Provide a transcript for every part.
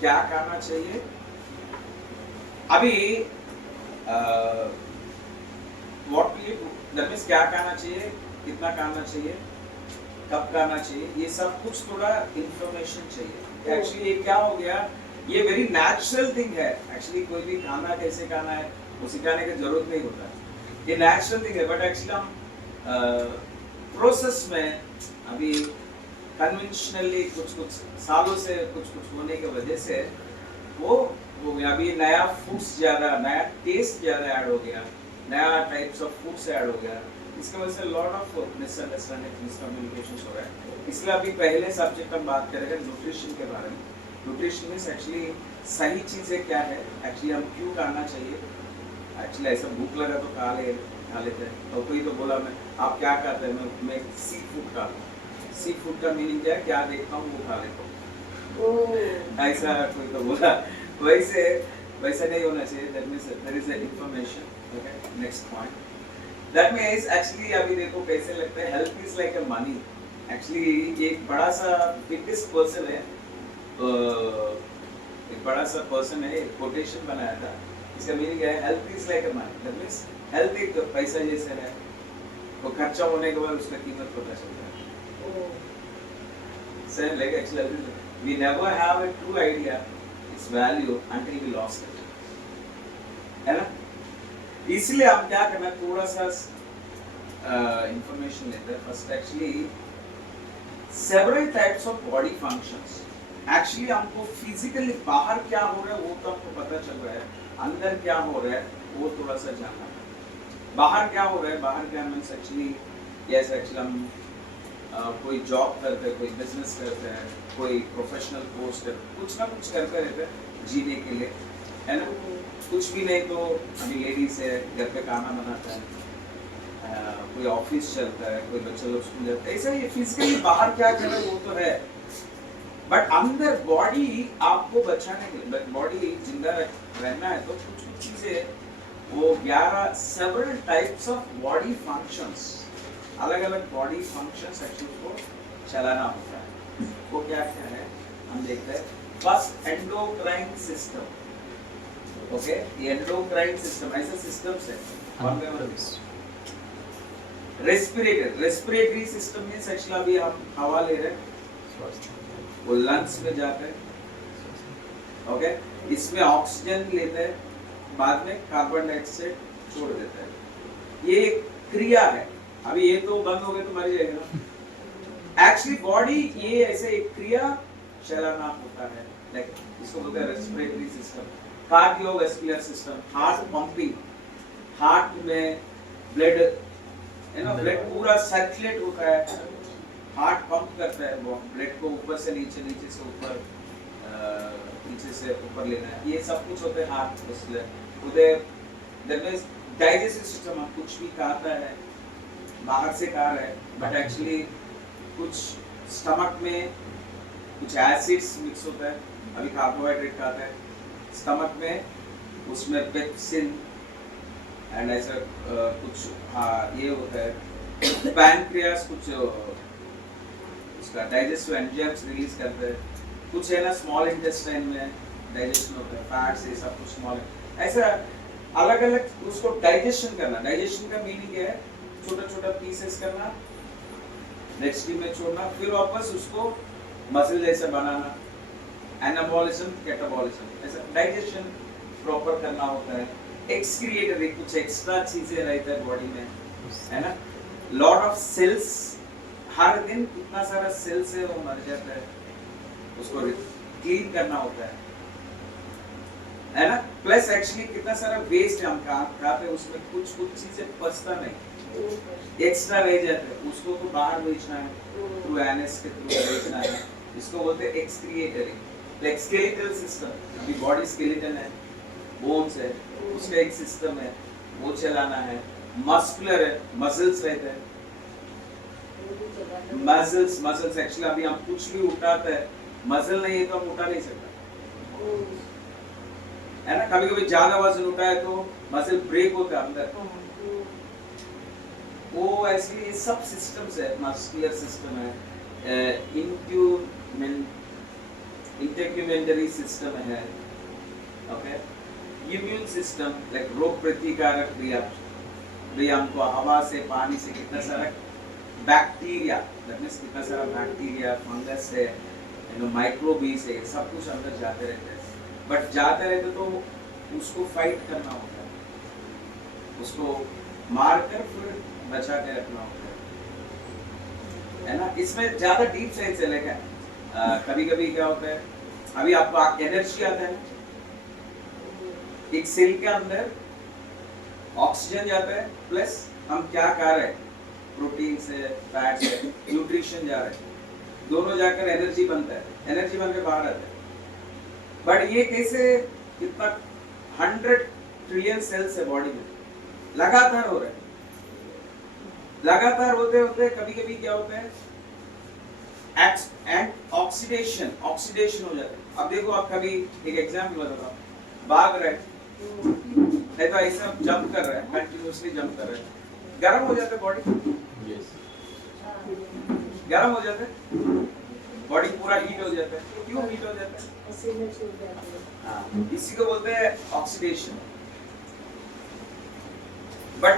क्या करना चाहिए अभी what will you do, that means क्या करना चाहिए, कितना करना चाहिए, कब करना चाहिए, ये सब कुछ थोड़ा इंफॉर्मेशन चाहिए। एक्चुअली ये क्या हो गया, ये वेरी नेचुरल थिंग है। एक्चुअली कोई भी खाना कैसे खाना है वो सिखाने की जरूरत नहीं होता, ये नेचुरल थिंग है। बट एक्चुअली हम प्रोसेस में अभी कन्वेंशनली कुछ कुछ सालों से कुछ कुछ होने की वजह से वो हो गया। अभी नया फूड्स ज़्यादा, नया टेस्ट ज़्यादा ऐड हो गया, नया टाइप्स ऑफ फूड्स ऐड हो गया। इसकी वजह से लॉट ऑफ मिसअंडरस्टैंडिंग, मिसकम्युनिकेशन हो रहा है। इसलिए अभी पहले सब्जेक्ट हम बात करेंगे न्यूट्रिशन के बारे में। न्यूट्रिशन मीन्स एक्चुअली सही चीज़ें क्या है, एक्चुअली हम क्यों करना चाहिए। एक्चुअली ऐसा भूख लगा तो खा लेते हैं। और कोई तो बोला मैं आप क्या खाते हैं, मैं सी फूड खाता हूँ। सी फूड का मीनिंग क्या है, क्या देखता हूँ वो खा लेता हूँ। ऐसा कोई तो बोला, वैसे वैसा नहीं होना चाहिए। That means there is an information. Okay, next point. That means actually अभी देखो कैसे लगता है, health is like a money. Actually एक बड़ा सा बिगेस्ट पर्सन है, एक बड़ा सा पर्सन है, एक कोटेशन बनाया था। इसका मीनिंग है health is like a money. That means health एक पैसा जैसे है, वो खर्चा होने के बाद उसका कीमत पता चलता है। Same like actually we never have a true idea its value until we lost it, है ना। इसलिए हम क्या करना है, थोड़ा सा इंफॉर्मेशन लेते हैं। First actually several types of body functions. Actually हमको फिजिकली बाहर क्या हो रहा है वो तो हमको पता चल रहा है, अंदर क्या हो रहा है वो थोड़ा सा जानना है। बाहर क्या हो रहा है, बाहर क्या मीन्स एक्चुअली यस, एक्चुअली हम कोई जॉब करते हैं, कोई बिजनेस करते हैं, कोई प्रोफेशनल कोर्स करते हैं, कुछ ना कुछ करते रहते हैं जीने के लिए, है ना। कुछ भी नहीं तो अभी लेडीज है घर पे खाना बनाता है, कोई ऑफिस चलता है, कोई बच्चे लोग स्कूल जाते हैं। ऐसा ये फिजिकली बाहर क्या कर रहे हैं वो तो है, बट अंदर बॉडी आपको बचाने के लिए, बॉडी जिंदा रहना है तो कुछ कुछ चीजें वो 11 several types of body functions, अलग अलग बॉडी फंक्शंस एक्चुअली को चलाना होता है। वो क्या क्या है हम देखते हैं। First endocrine system. ओके, ये एंडोक्राइन सिस्टम ऐसा सिस्टम्स है। रेस्पिरेटरी सिस्टम में एक्चुअली अभी हम हवा ले रहे हैं, वो लंग्स में जाता है। ओके, इसमें ऑक्सीजन लेते हैं, बाद में कार्बन डाइऑक्साइड छोड़ देता है। ये एक क्रिया है। अभी ये तो बंद हो गए तो मर जाएगा ना। एक्चुअली बॉडी ये ऐसे एक क्रिया चलाना होता है, लाइक इसको बोलते हैं respiratory system. Cardiovascular system, heart pumping, heart में ब्लड है ना, ब्लड पूरा सर्कुलेट होता है, हार्ट पंप करता है वो ब्लड को ऊपर से नीचे, नीचे से ऊपर, नीचे से ऊपर लेना है। ये सब कुछ होता है हार्ट मसलर। उधर दैट मींस डाइजेस्टिव सिस्टम, कुछ भी खाता है बाहर से खा रहा है, बट एक्चुअली कुछ स्टमक में कुछ एसिड्स मिक्स होता है। अभी कार्बोहाइड्रेट खाता है स्टमक में, उसमें पेप्सिन एंड ऐसा कुछ ये होता है। पैनक्रियास कुछ उसका डाइजेस्टिव एंजाइम्स रिलीज करता है। कुछ है ना स्मॉल इंटेस्टाइन में डाइजेशन होता है, फैट्स ये सब कुछ स्मॉल, ऐसा अलग अलग उसको डाइजेशन करना। डाइजेशन का मीनिंग क्या है, छोटा छोटा पीसेस करना, नेक्स्ट डे में छोड़ना, फिर वापस उसको मसल जैसे बनाना। एनाबॉलिज्म, कैटाबॉलिज्म, ऐसा डाइजेशन प्रॉपर करना होता है। एक्सक्रिएटरी कुछ एक्स्ट्रा चीजें रहता है बॉडी में, है ना। लॉट ऑफ सेल्स, हर दिन कितना सारा सेल्स है वो मर जाता है, उसको क्लीन करना होता है ना। प्लस एक्चुअली कितना सारा वेस्ट हम खाते हैं, उसमें कुछ कुछ चीजें बचता नहीं, एक्स्ट्रा रह जाते हैं, उसको तो बाहर बेचना है, थ्रू एनएस के थ्रू बेचना है। इसको बोलते हैं एक्सक्रिएटरी। लाइक स्केलेटल सिस्टम, अभी बॉडी स्केलेटन है, बोन्स है, उसका एक सिस्टम है, वो चलाना है। मस्कुलर है, मसल्स रहते हैं, मसल्स एक्चुअली अभी हम कुछ भी उठाते हैं, मसल नहीं है तो हम उठा नहीं सकते, है ना। कभी कभी ज्यादा वजन उठाए तो मसल ब्रेक होता है अंदर, वो ऐसे ये सब सिस्टम्स है। मस्कुलर सिस्टम है, इंटेग्युमेंटरी सिस्टम है, ओके, इम्यून सिस्टम लाइक रोग प्रतिकारक क्रिया, भी हमको हवा से पानी से कितना सारा बैक्टीरिया, दैट मींस कितना सारा बैक्टीरिया, फंगस है, माइक्रोबीज है, सब कुछ अंदर जाते रहते हैं, बट जाते रहते तो उसको फाइट करना होता है, उसको मार कर फिर बचा के रखना होता है ना। इसमें ज्यादा डीप साइंस है, लेकिन कभी कभी क्या होता है, अभी आपको एनर्जी आता है, एक सेल के अंदर ऑक्सीजन जाता है, प्लस हम क्या खा रहे हैं, प्रोटीन से, फैट से, न्यूट्रिशन जा रहा है, दोनों जाकर एनर्जी बनता है, एनर्जी बनकर बाहर आता है। बट ये कैसे, कितना 100 ट्रिलियन सेल्स है बॉडी में, लगातार हो रहा है, लगातार होते होते कभी कभी क्या होता है, ऑक्सीडेशन हो जाता है। अब देखो, आप कभी एक एग्जांपल बताता हूं, भाग रहे है तो ऐसा जंप कर रहा है, कंटिन्यूअसली जंप कर रहा है, गर्म हो जाता है बॉडी, गर्म हो जाता है बॉडी, पूरा हीट हो जाता है। क्यों हीट हो जाता है? इसी को बोलते हैं ऑक्सीडेशन। बट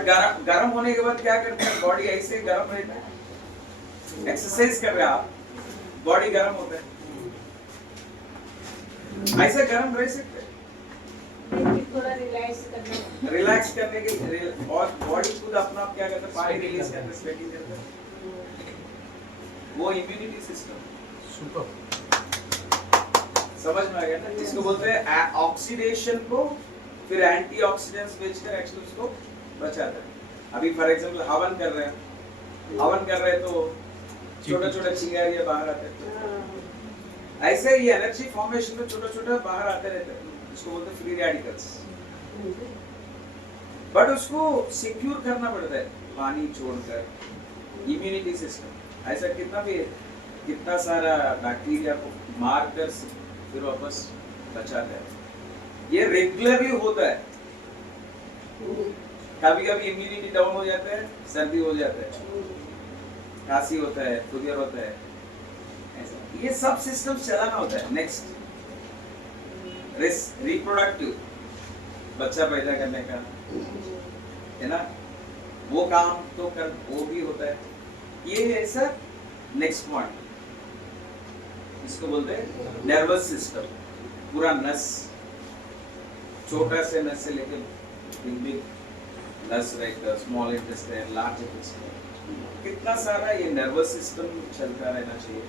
गर्म होने के बाद क्या करता है, बॉडी ऐसे गर्म रहता है, एक्सरसाइज कर रहे हैं आप, बॉडी गर्म होता है, ऐसे गर्म रह सकते हैं, थोड़ा रिलैक्स करने के, और बॉडी खुद अपना आप क्या करता है, पानी रिलीज करता है, स्वेटिंग करता है, वो इम्यूनिटी सिस्टम। सुपर, समझ में आ गया ना, जिसको बोलते हैं ऑक्सीडेशन को फिर एंटीऑक्सीडेंट्स बेचकर एक्चुअली उसको बचाता है। अभी फॉर एग्जांपल हवन कर रहे हैं तो छोटा छोटा चिंगारियां बाहर आते हैं, ऐसे ही एनर्जी फॉर्मेशन में छोटा छोटा बाहर आते रहते हैं, उसको बोलते हैं फ्री रेडिकल्स। बट उसको सिक्योर करना पड़ता है पानी छोड़कर, इम्यूनिटी सिस्टम ऐसा कितना सारा बैक्टीरिया को मार कर फिर वापस बचाता है। ये रेगुलरली होता है, कभी कभी इम्यूनिटी डाउन हो जाता है, सर्दी हो जाता है, खांसी होता है, फीवर होता है, ऐसा ये सब सिस्टम चलाना होता है। नेक्स्ट रिप्रोडक्टिव, बच्चा पैदा करने का है ना, वो काम तो कर, वो भी होता है। ये है सर नेक्स्ट पॉइंट, इसको बोलते हैं नर्वस सिस्टम। पूरा नस, छोटा से नस से लेकर बिग नस रहेगा, स्मॉल इंटेस्टाइन, लार्ज इंटेस्टाइन, कितना सारा ये नर्वस सिस्टम चलता रहना चाहिए।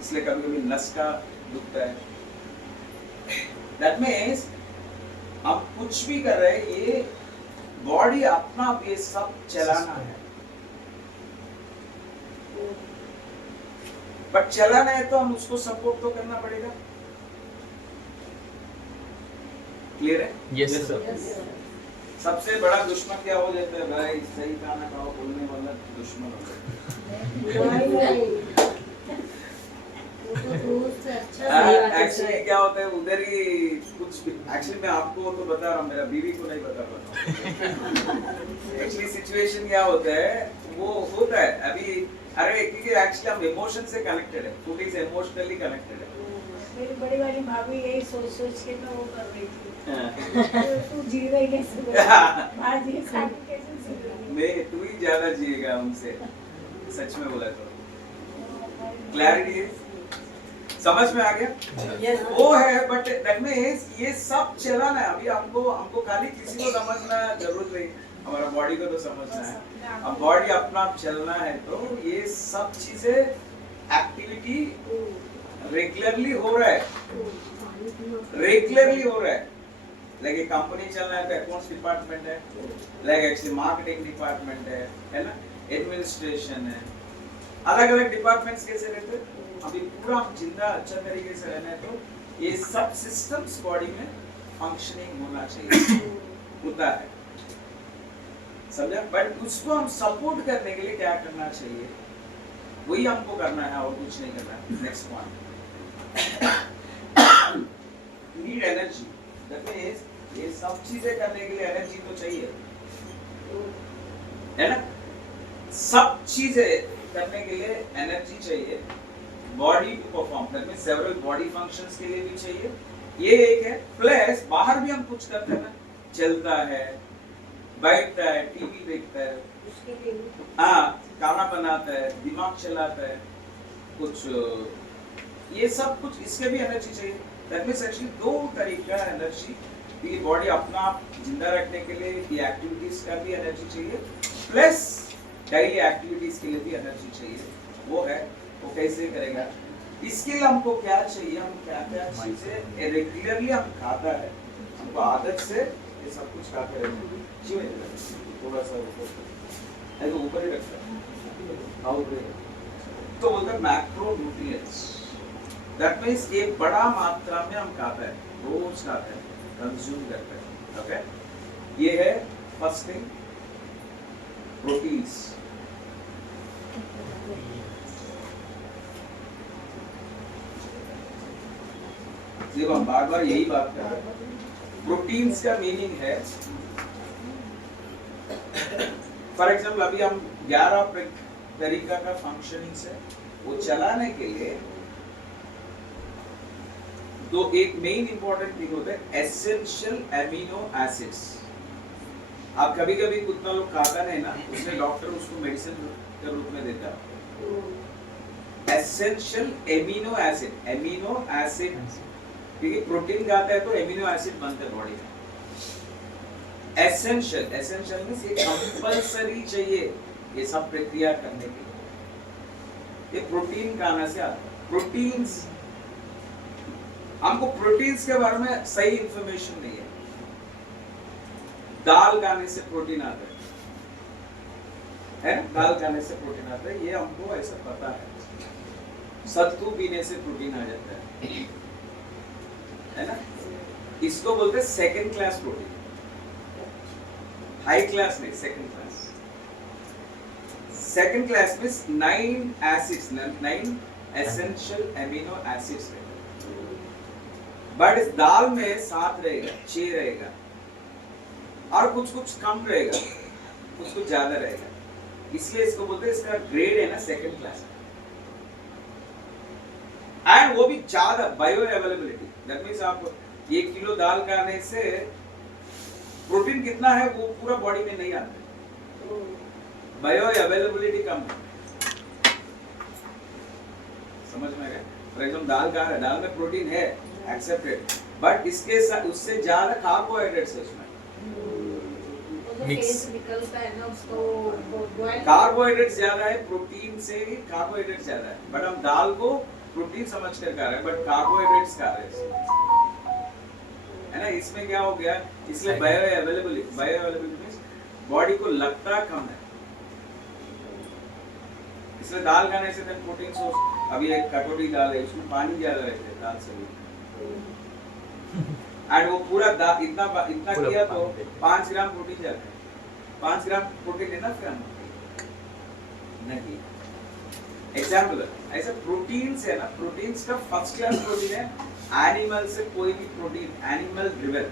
इसलिए कभी कभी नस का दुखता है, दैट मीन्स हम कुछ भी कर रहे हैं, ये बॉडी अपना ये सब चलाना है, बट चलाना है तो हम उसको सपोर्ट तो करना पड़ेगा। क्लियर है? Yes sir. सबसे बड़ा दुश्मन क्या हो जाता है भाई, सही खाना खाओ बोलने वाला दुश्मन हो जाता है। एक्चुअली क्या होता है, उधर ही कुछ एक्चुअली मैं आपको तो बता रहा हूँ, मेरा बीवी को नहीं बता रहा। एक्चुअली सिचुएशन क्या होता है, वो होता है अभी, अरे क्योंकि एक्चुअली हम इमोशन से कनेक्टेड है, फूड इज इमोशनली कनेक्टेड है। मेरी बड़ी वाली भाभी यही सोच के मैं वो कर रही थी, तू जी रही कैसे, भाजी खा के कैसे जी रही, मैं तू ही ज्यादा जिएगा उनसे, सच में बोला तो। क्लैरिटी समझ में आ गया? वो है, बट दैट मींस ये सब चलाना है। अभी हमको खाली किसी को समझना जरूरत नहीं, हमारा बॉडी को तो समझना है। अब बॉडी अपना चलना है तो ये सब चीजें एक्टिविटी रेगुलरली हो रहा है, लाइक एक कंपनी चलना है तो अकाउंट्स डिपार्टमेंट है, लाइक एक्चुअली मार्केटिंग डिपार्टमेंट है ना, एडमिनिस्ट्रेशन है, अलग अलग डिपार्टमेंट्स कैसे रहते हैं। अभी पूरा हम जिंदा अच्छा तरीके से रहना है तो ये सब सिस्टम्स बॉडी में फंक्शनिंग होना चाहिए, होता है, समझा? बट उसको हम सपोर्ट करने के लिए क्या करना चाहिए, वही हमको करना है और कुछ नहीं करना है। Next one, need energy, that means ये सब चीजें करने के लिए एनर्जी तो चाहिए, है ना। सब चीजें करने के लिए एनर्जी चाहिए, body to perform, that means several body functions के लिए भी चाहिए, ये एक है। प्लस बाहर भी हम कुछ करते हैं ना, चलता है, बैठता है, टीवी देखता है, उसके लिए भी हाँ खाना बनाता है, दिमाग चलाता है, कुछ ये सब कुछ, इसके भी एनर्जी चाहिए। दैट मींस एक्चुअली दो तरीका एनर्जी, ये बॉडी अपना आप जिंदा रखने के लिए ये एक्टिविटीज का भी एनर्जी चाहिए, प्लस डेली एक्टिविटीज के लिए भी एनर्जी चाहिए। वो है, वो कैसे करेगा, इसके लिए हमको क्या चाहिए, हम क्या क्या चीजें रेगुलरली हम खाता है, हमको आदत से ये सब कुछ खाते रहते हैं। थोड़ा सा ऊपर, तो ऊपर ही रखता है, तो बोलते हैं मैक्रो न्यूट्रिएंट्स, दैट मींस ये बड़ा मात्रा में हम खाता है, रोज खाता है, कंज्यूम करते हैं। ओके, ये है फर्स्ट थिंग, प्रोटीन्स। जब हम बार बार यही बात कर रहे हैं, प्रोटीन्स का मीनिंग है, फॉर एग्जाम्पल अभी हम 11 तरीका का फंक्शनिंग से वो चलाने के लिए दो एक मेन इंपॉर्टेंट थिंग होता है, एसेंशियल एमिनो एसिड्स। आप कभी कभी कुत्ता लोग खाता नहीं ना, उसमें डॉक्टर उसको मेडिसिन के रूप में देता है। Essential amino acid, amino acid, क्योंकि प्रोटीन खाता है तो एमिनो एसिड बनते हैं बॉडी में। एसेंशियल, एसेंशियल मींस ये कंपल्सरी चाहिए ये सब प्रक्रिया करने के लिए। ये प्रोटीन खाने से आता है। प्रोटीन्स, हमको प्रोटीन्स के बारे में सही इंफॉर्मेशन नहीं है। दाल खाने से प्रोटीन आता है ना, दाल खाने से प्रोटीन आता है, ये हमको ऐसा पता है। सत्तू पीने से प्रोटीन आ जाता है ना, इसको बोलते हैं second class protein, high class नहीं, second class. Second class means 9 acids, 9 essential amino acids है, बट इस दाल में 7 रहेगा, 6 रहेगा, और कुछ कुछ कम रहेगा, कुछ कुछ ज्यादा रहेगा, इसलिए इसको बोलते हैं, इसका ग्रेड है ना सेकंड क्लास। एंड वो भी ज्यादा बायो अवेलेबिलिटी, दैट मींस आप 1 किलो दाल खाने से प्रोटीन कितना है वो पूरा बॉडी में नहीं आता, बायो अवेलेबिलिटी कम है, समझ में आया? फॉर एग्जाम्पल दाल खा रहा है, दाल में प्रोटीन है एक्सेप्टेड, बट इसके साथ उससे ज्यादा कार्बोहाइड्रेट्स है उसमें, मिक्स निकलता है ना उसको, बॉयल कार्बोहाइड्रेट्स ज्यादा है, प्रोटीन से कार्बोहाइड्रेट्स ज्यादा है, बट हम दाल को प्रोटीन समझकर खा रहे हैं, बट कार्बोहाइड्रेट्स खा रहे हैं, है ना। इसमें क्या हो गया, इसलिए बायो अवेलेबिलिटी मींस बॉडी को लगता कम है, इसलिए दाल खाने से प्रोटीन सोर्स। अभी एक कटोरी दाल है, उसमें पानी ज्यादा रहता है दाल से भी, एंड वो पूरा इतना किया तो 5 ग्राम प्रोटीन जाता है, 5 ग्राम प्रोटीन लेना फिर हम नहीं। एग्जाम्पल ऐसा प्रोटीन्स है ना, प्रोटीन्स का फर्स्ट क्लास प्रोटीन है एनिमल से कोई भी protein, animal driven.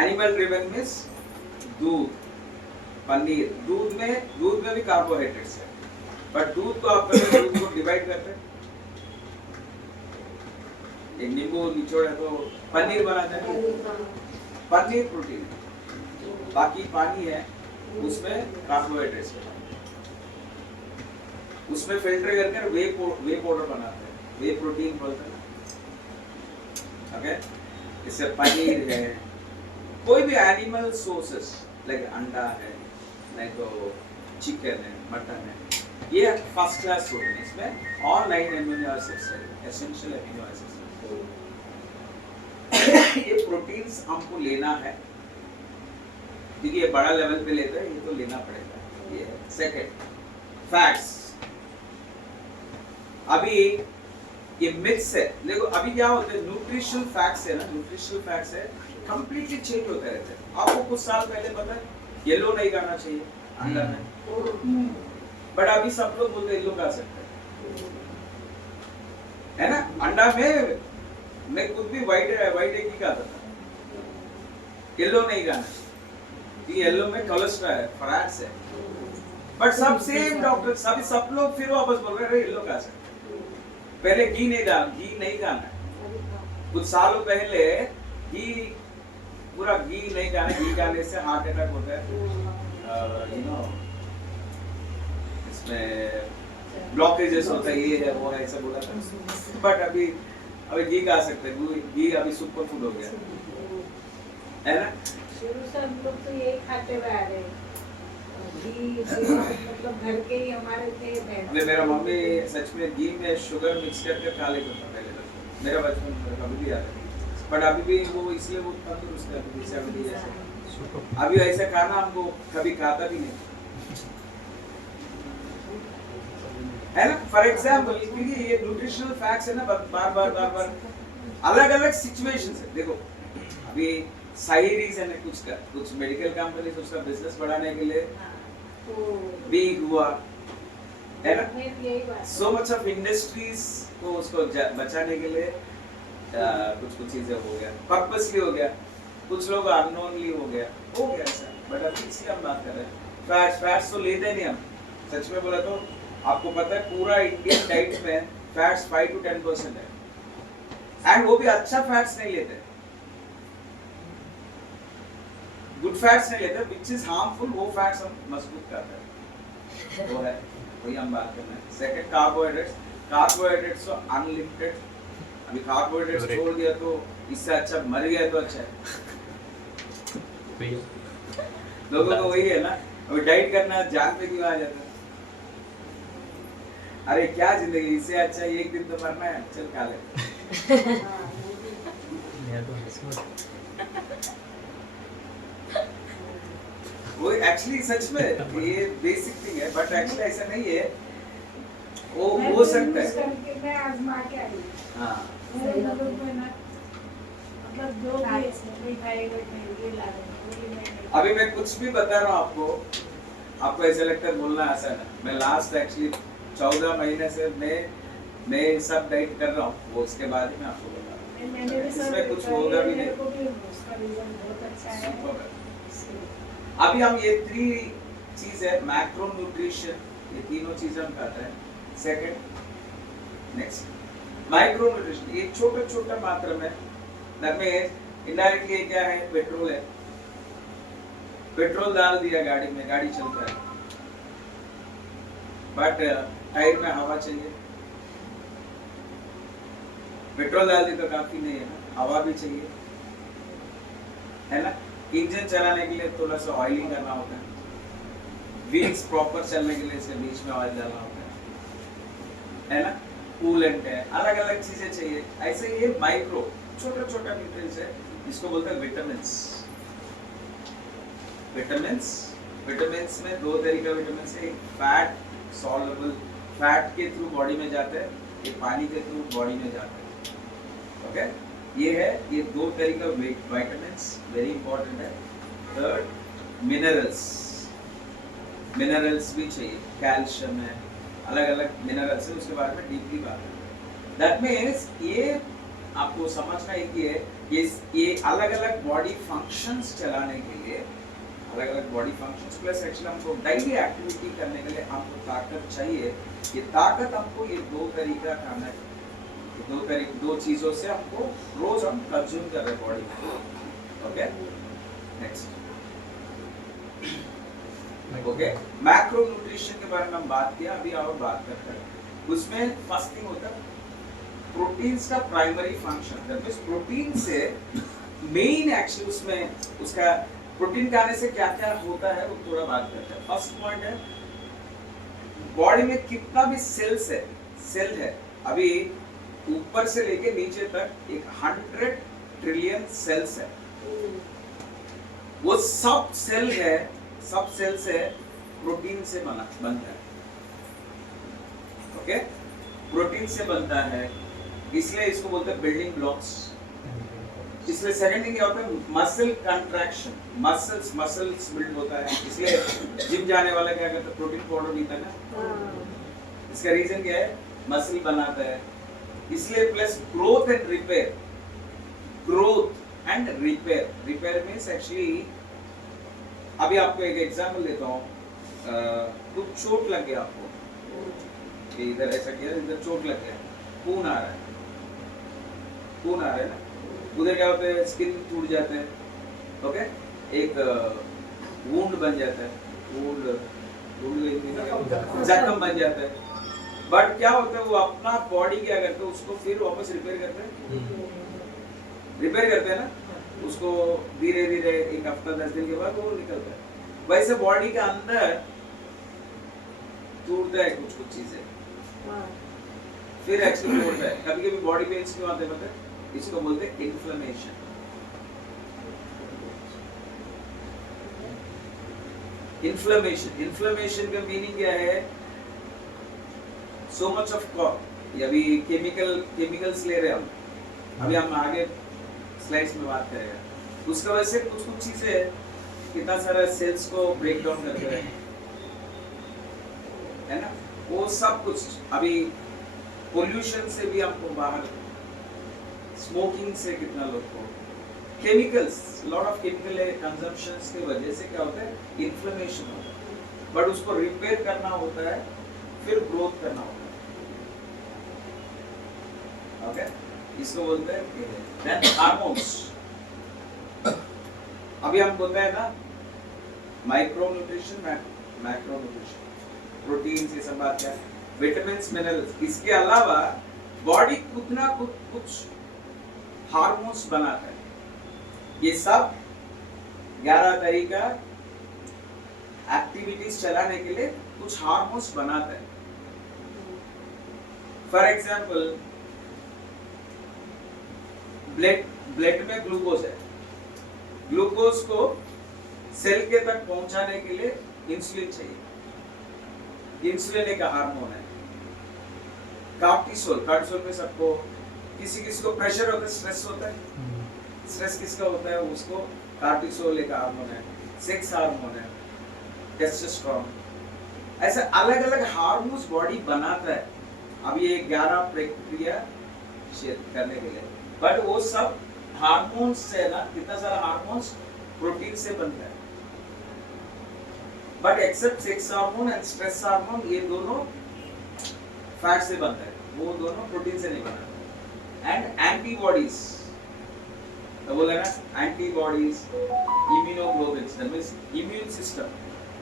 Animal driven means दूध, पनीर, दूध में भी कार्बोहाइड्रेट्स है, बट दूध को आप दूध को डिवाइड करते हैं, एक नींबू निचोड़ है तो पनीर बनाते हैं, पनीर प्रोटीन है, बाकी पानी है उसमें कार्बोहाइड्रेट्स है, उसमें फिल्टर करके वे पाउडर बनाते हैं, वे प्रोटीन बोलते हैं, ओके। इससे पनीर है, कोई भी एनिमल सोर्सेस लाइक अंडा है, नहीं तो चिकन है, मटन है, ये फर्स्ट क्लास प्रोटीन, इसमें और 9 एमिनो एसिड्स है, एसेंशियल एमिनो एसिड्स। ये प्रोटीन्स हमको लेना है, क्योंकि ये बड़ा लेवल पे लेते हैं, ये तो लेना पड़ेगा। ये सेकंड फैट्स, अभी ये मिथ्स है, देखो अभी क्या होता है, न्यूट्रिशनल फैक्ट्स है ना, न्यूट्रिशनल फैक्ट्स है कंप्लीटली चेंज होते रहते हैं। आपको कुछ साल पहले पता है येलो नहीं खाना चाहिए अंडा में, बट अभी सब लोग बोलते हैं येलो खा सकते है ना। अंडा में मैं खुद भी व्हाइट एग ही खाता था, येलो नहीं खाना, ये येलो में कोलेस्ट्रॉल है, फैट्स है, बट सब सेम डॉक्टर सब लोग फिर वापस बोल रहे हैं येलो खा सकते, पहले घी नहीं खाना है। कुछ सालों पहले घी पूरा घी नहीं खाना, घी खाने से हार्ट अटैक होता है, यू नो इसमें ब्लॉकेजेस होता है, ये है वो है, ऐसा बोला था। बट अभी घी खा सकते हैं, घी अभी सुपर फूड हो गया है ना। शुरू से हम लोग तो यही खाते हुए आ रहे हैं, घी मतलब घर के ही हमारे थे। अभी मेरा मम्मी सच में घी में शुगर मिक्स करके खा लेता था पहले तो, मेरा बचपन में कभी भी आता था। बट अभी भी वो इसलिए वो तंदुरुस्त है, अभी जैसे अभी जैसे अभी ऐसा खाना हमको कभी खाता भी नहीं है ना। फॉर एग्जाम्पल क्योंकि ये न्यूट्रिशनल फैक्ट्स है ना, बार बार अलग अलग सिचुएशंस है। देखो अभी सही रीजन है कुछ का, कुछ मेडिकल कंपनीज उसका बिजनेस बढ़ाने के लिए भी हुआ है ना। सो मच ऑफ इंडस्ट्रीज को उसको बचाने के लिए कुछ चीजें हो गया, पर्पसली हो गया, कुछ लोग अननोनली हो गया ऐसा। बट अभी इसकी हम बात कर रहे हैं, फैट्स तो लेते नहीं हम। सच में बोला तो आपको पता है पूरा इंडियन डाइट में फैट्स 5 to 10% है, एंड वो भी अच्छा फैट्स नहीं लेते, गुड फैट्स नहीं लेते, विच इज हार्मफुल, वो फैट्स हम मजबूत करते हैं, वो है वही हम बात कर रहे हैं। सेकंड कार्बोहाइड्रेट्स तो अनलिमिटेड, अभी कार्बोहाइड्रेट्स छोड़ दिया तो इससे अच्छा मर गया तो अच्छा है। लोगों को वही है ना, अभी डाइट करना जान पे क्यों आ जाता है, अरे क्या जिंदगी, इससे अच्छा एक दिन तो मरना है, चल खा ले। वो एक्चुअली सच में ये बेसिक थिंग है, बट एक्चुअली ऐसा नहीं है, वो हो सकता है। मैं आजमा के आई। हाँ मेरे लोगों को ना मतलब जो भी खाएगा ये ला देंगे। अभी मैं कुछ भी बता रहा हूँ आपको ऐसा लगता है बोलना आसान है। मैं लास्ट एक्चुअली 14 महीने से मैं सब डाइट कर रहा हूँ, वो उसके बाद ही मैं आपको बता रहा हूँ, इसमें कुछ होगा भी नहीं। बहुत अच्छा है। अभी हम ये 3 चीज है, मैक्रो न्यूट्रिशन, ये तीनों चीजें हम खाते हैं। सेकंड नेक्स्ट माइक्रो न्यूट्रिशन, ये छोटा मात्रा में, दैट मींस इनडायरेक्टली ये क्या है, पेट्रोल है, पेट्रोल डाल दिया गाड़ी में, गाड़ी चलता है, बट टायर में हवा चाहिए। पेट्रोल डाल दी तो काफी नहीं है ना, हवा भी चाहिए है ना। इंजन चलाने के लिए थोड़ा सा ऑयलिंग करना होता है, व्हील्स प्रॉपर चलने के लिए इसके बीच में ऑयल डालना होता है ना। कूलेंट है, अलग अलग चीजें चाहिए। ऐसे ये माइक्रो छोटा न्यूट्रिएंट्स है, इसको बोलते हैं विटामिन्स। विटामिन्स में 2 तरह के विटामिन्स है, एक फैट सॉल्युबल, फैट के थ्रू बॉडी में जाते हैं, एक पानी के थ्रू बॉडी में जाते हैं। ओके, ये है, ये 2 तरह का विटामिन्स वेरी इंपॉर्टेंट है। थर्ड मिनरल्स भी चाहिए, कैल्शियम है, अलग अलग मिनरल्स है, उसके बारे में डीपली बात है। दैट मींस ये आपको समझना है कि ये अलग अलग बॉडी फंक्शंस चलाने के लिए, अलग अलग बॉडी फंक्शंस प्लस एक्चुअली हमको डेली एक्टिविटी करने के लिए हमको ताकत चाहिए। ये ताकत हमको ये 2 तरीका खाना है, 2 चीजों से हमको रोज हम कंज्यूम कर रहे बॉडी में। Okay next, okay macro nutrition के बारे में हम बात किया, अभी और बात करते हैं। उसमें फर्स्ट थिंग होता है प्रोटीन्स का primary function, that means protein से मेन एक्चुअली उसमें उसका प्रोटीन खाने से क्या क्या होता है वो थोड़ा बात करते हैं। फर्स्ट पॉइंट है बॉडी में कितना भी सेल है, अभी ऊपर से लेके नीचे तक एक 100 ट्रिलियन सेल्स है। वो सब सेल से प्रोटीन से बनता है। ओके, प्रोटीन से बनता है, इसलिए इसको बोलते हैं बिल्डिंग ब्लॉक्स। इसलिए सेकंड थिंग क्या होता है, मसल कंट्रैक्शन, मसल्स बिल्ड होता है। इसलिए जिम जाने वाला क्या करता है, प्रोटीन पाउडर पीता है ना। इसका रीजन क्या है, मसल बनाता है। इसलिए plus growth and repair means actually, अभी आपको एक एग्जांपल देता हूँ। कुछ चोट लग गया आपको, इधर ऐसा किया, इधर चोट लग गया, खून आ रहा है, खून आ रहा है ना, उधर क्या होता है, स्किन टूट जाते हैं, ओके, एक वुंड बन जाता है, वुंड जख्म बन जाता है। बट क्या होता है, वो अपना बॉडी क्या करते हैं, उसको फिर वापस रिपेयर करते हैं, रिपेयर करते हैं ना, उसको धीरे धीरे एक हफ्ता 10 दिन के बाद वो निकलता है। वैसे बॉडी के अंदर टूटता है कुछ कुछ चीजें, फिर एक्सप्लोड होता है। कभी कभी बॉडी पेन्स क्यों आते हैं पता है? इसको बोलते हैं इन्फ्लेमेशन। इन्फ्लेमेशन का मीनिंग क्या है? सो मच ऑफ अभी केमिकल्स ले रहे हैं हम, अभी हम आगे स्लाइड्स में बात करेंगे। उसका वजह से कुछ कुछ चीजें कितना सारा सेल्स को ब्रेक डाउन करते हैं, है ना, वो सब कुछ। अभी पोल्यूशन से भी हमको बाहर, स्मोकिंग से कितना लोग को, chemicals, lot of chemical consumptions के वजह से क्या होता है, इन्फ्लेमेशन होता है। बट उसको रिपेयर करना होता है, फिर ग्रोथ करना होता है, ओके, इसको बोलते हैं देन हार्मोन्स। अभी हम बोलते हैं ना micro nutrition, macro nutrition, protein ये सब बात क्या है, विटामिन्स, मिनरल्स। इसके अलावा बॉडी कुछ ना कुछ हार्मोन्स बनाता है। ये सब 11 तरीका एक्टिविटीज चलाने के लिए कुछ हार्मोन्स बनाता है। फॉर एग्जाम्पल ब्लड में ग्लूकोज है, ग्लूकोज को सेल के तक पहुंचाने के लिए इंसुलिन चाहिए। इंसुलिन एक हार्मोन है। कार्टिसोल में सबको, किसी किसी को प्रेशर होता है, स्ट्रेस होता है, स्ट्रेस किसका होता है, उसको कार्टिसोल एक हार्मोन है, सेक्स हार्मोन है, टेस्टोस्टेरोन। ऐसे अलग अलग हार्मोन्स बॉडी बनाता है। अब ये 11 प्रक्रिया करने के लिए, बट वो सब हार्मोन्स से ना, कितना सारा हार्मोन्स प्रोटीन से बनता है। But except sex hormone and stress hormone, ये दोनों फैट से बनता है, वो दोनों प्रोटीन से नहीं बनता। एंड एंटीबॉडीज, तो बोला ना, antibodies, immunoglobulins, that means immune system.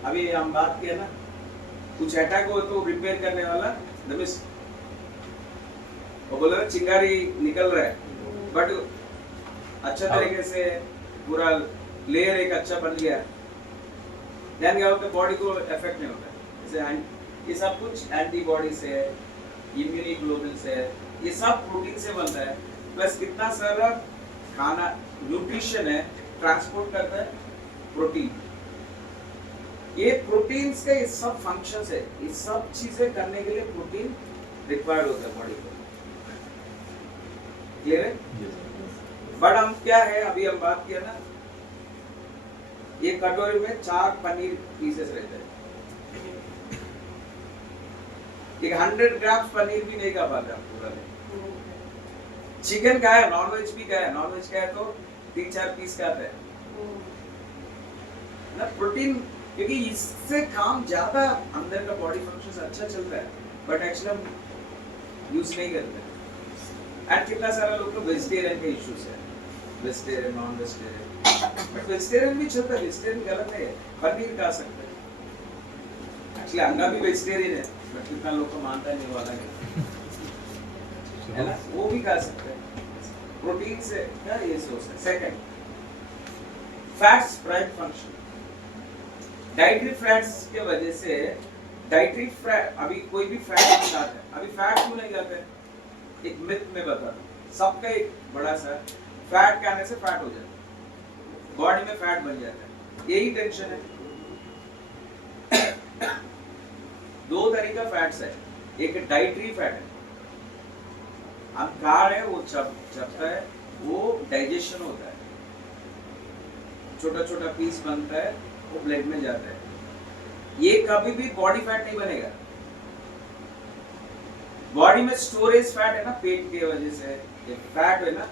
अभी हम बात किया ना, कुछ अटैक हो तो रिपेयर करने वाला, दैट मींस वो बोला ना चिंगारी निकल रहा है, बट अच्छा तरीके से पूरा लेयर एक अच्छा बन गया, देन क्या होता है, बॉडी को इफेक्ट नहीं होता है। जैसे ये सब कुछ एंटीबॉडी से, इम्यूनोग्लोबुलिन से, ये सब प्रोटीन से बनता है। प्लस कितना सारा खाना न्यूट्रिशन है, ट्रांसपोर्ट करता है प्रोटीन। ये प्रोटीन्स के ये सब फंक्शंस है, ये सब चीजें करने के लिए प्रोटीन रिक्वायर्ड होता है बॉडी को। क्लियर है? बट हम क्या है, अभी हम बात किया ना, ये कटोरी में 4 पनीर पीसेस रहते हैं। एक 100 ग्राम पनीर भी नहीं खा पाते हम पूरा दिन। चिकन का है, नॉनवेज भी का है, नॉनवेज का है तो 3-4 पीस खाते हैं ना, प्रोटीन, क्योंकि इससे काम ज्यादा अंदर का बॉडी फंक्शन अच्छा चलता है, बट एक्चुअली हम यूज नहीं करते। एंड कितना सारा लोग को वेजिटेरियन के इश्यूज है, vegetarian, non vegetarian, but vegetarian भी चलता है, वेजिटेरियन गलत है, पनीर खा सकते हैं। एक्चुअली अंडा भी वेजिटेरियन है, बट कितना लोग को मानता नहीं वाला है ना, वो भी खा सकते हैं। प्रोटीन से क्या ये सोर्स है। Second, fats prime function. Dietary fats के वजह से, डाइटरी फैट, अभी कोई भी फैट नहीं खाता है। अभी फैट क्यों नहीं खाता है, एक मिथ में बता, सबका एक बड़ा सा, फैट खाने से फैट हो जाता है, बॉडी में फैट बन जाता है, यही टेंशन है। 2 तरीका फैट्स है, एक डाइटरी फैट है, हम खा रहे हैं, वो चबता है, वो डाइजेशन होता है, छोटा छोटा पीस बनता है, वो ब्लड में जाता है। ये कभी भी बॉडी फैट नहीं बनेगा। बॉडी में स्टोरेज फैट है ना, पेट की वजह से ये फैट है ना,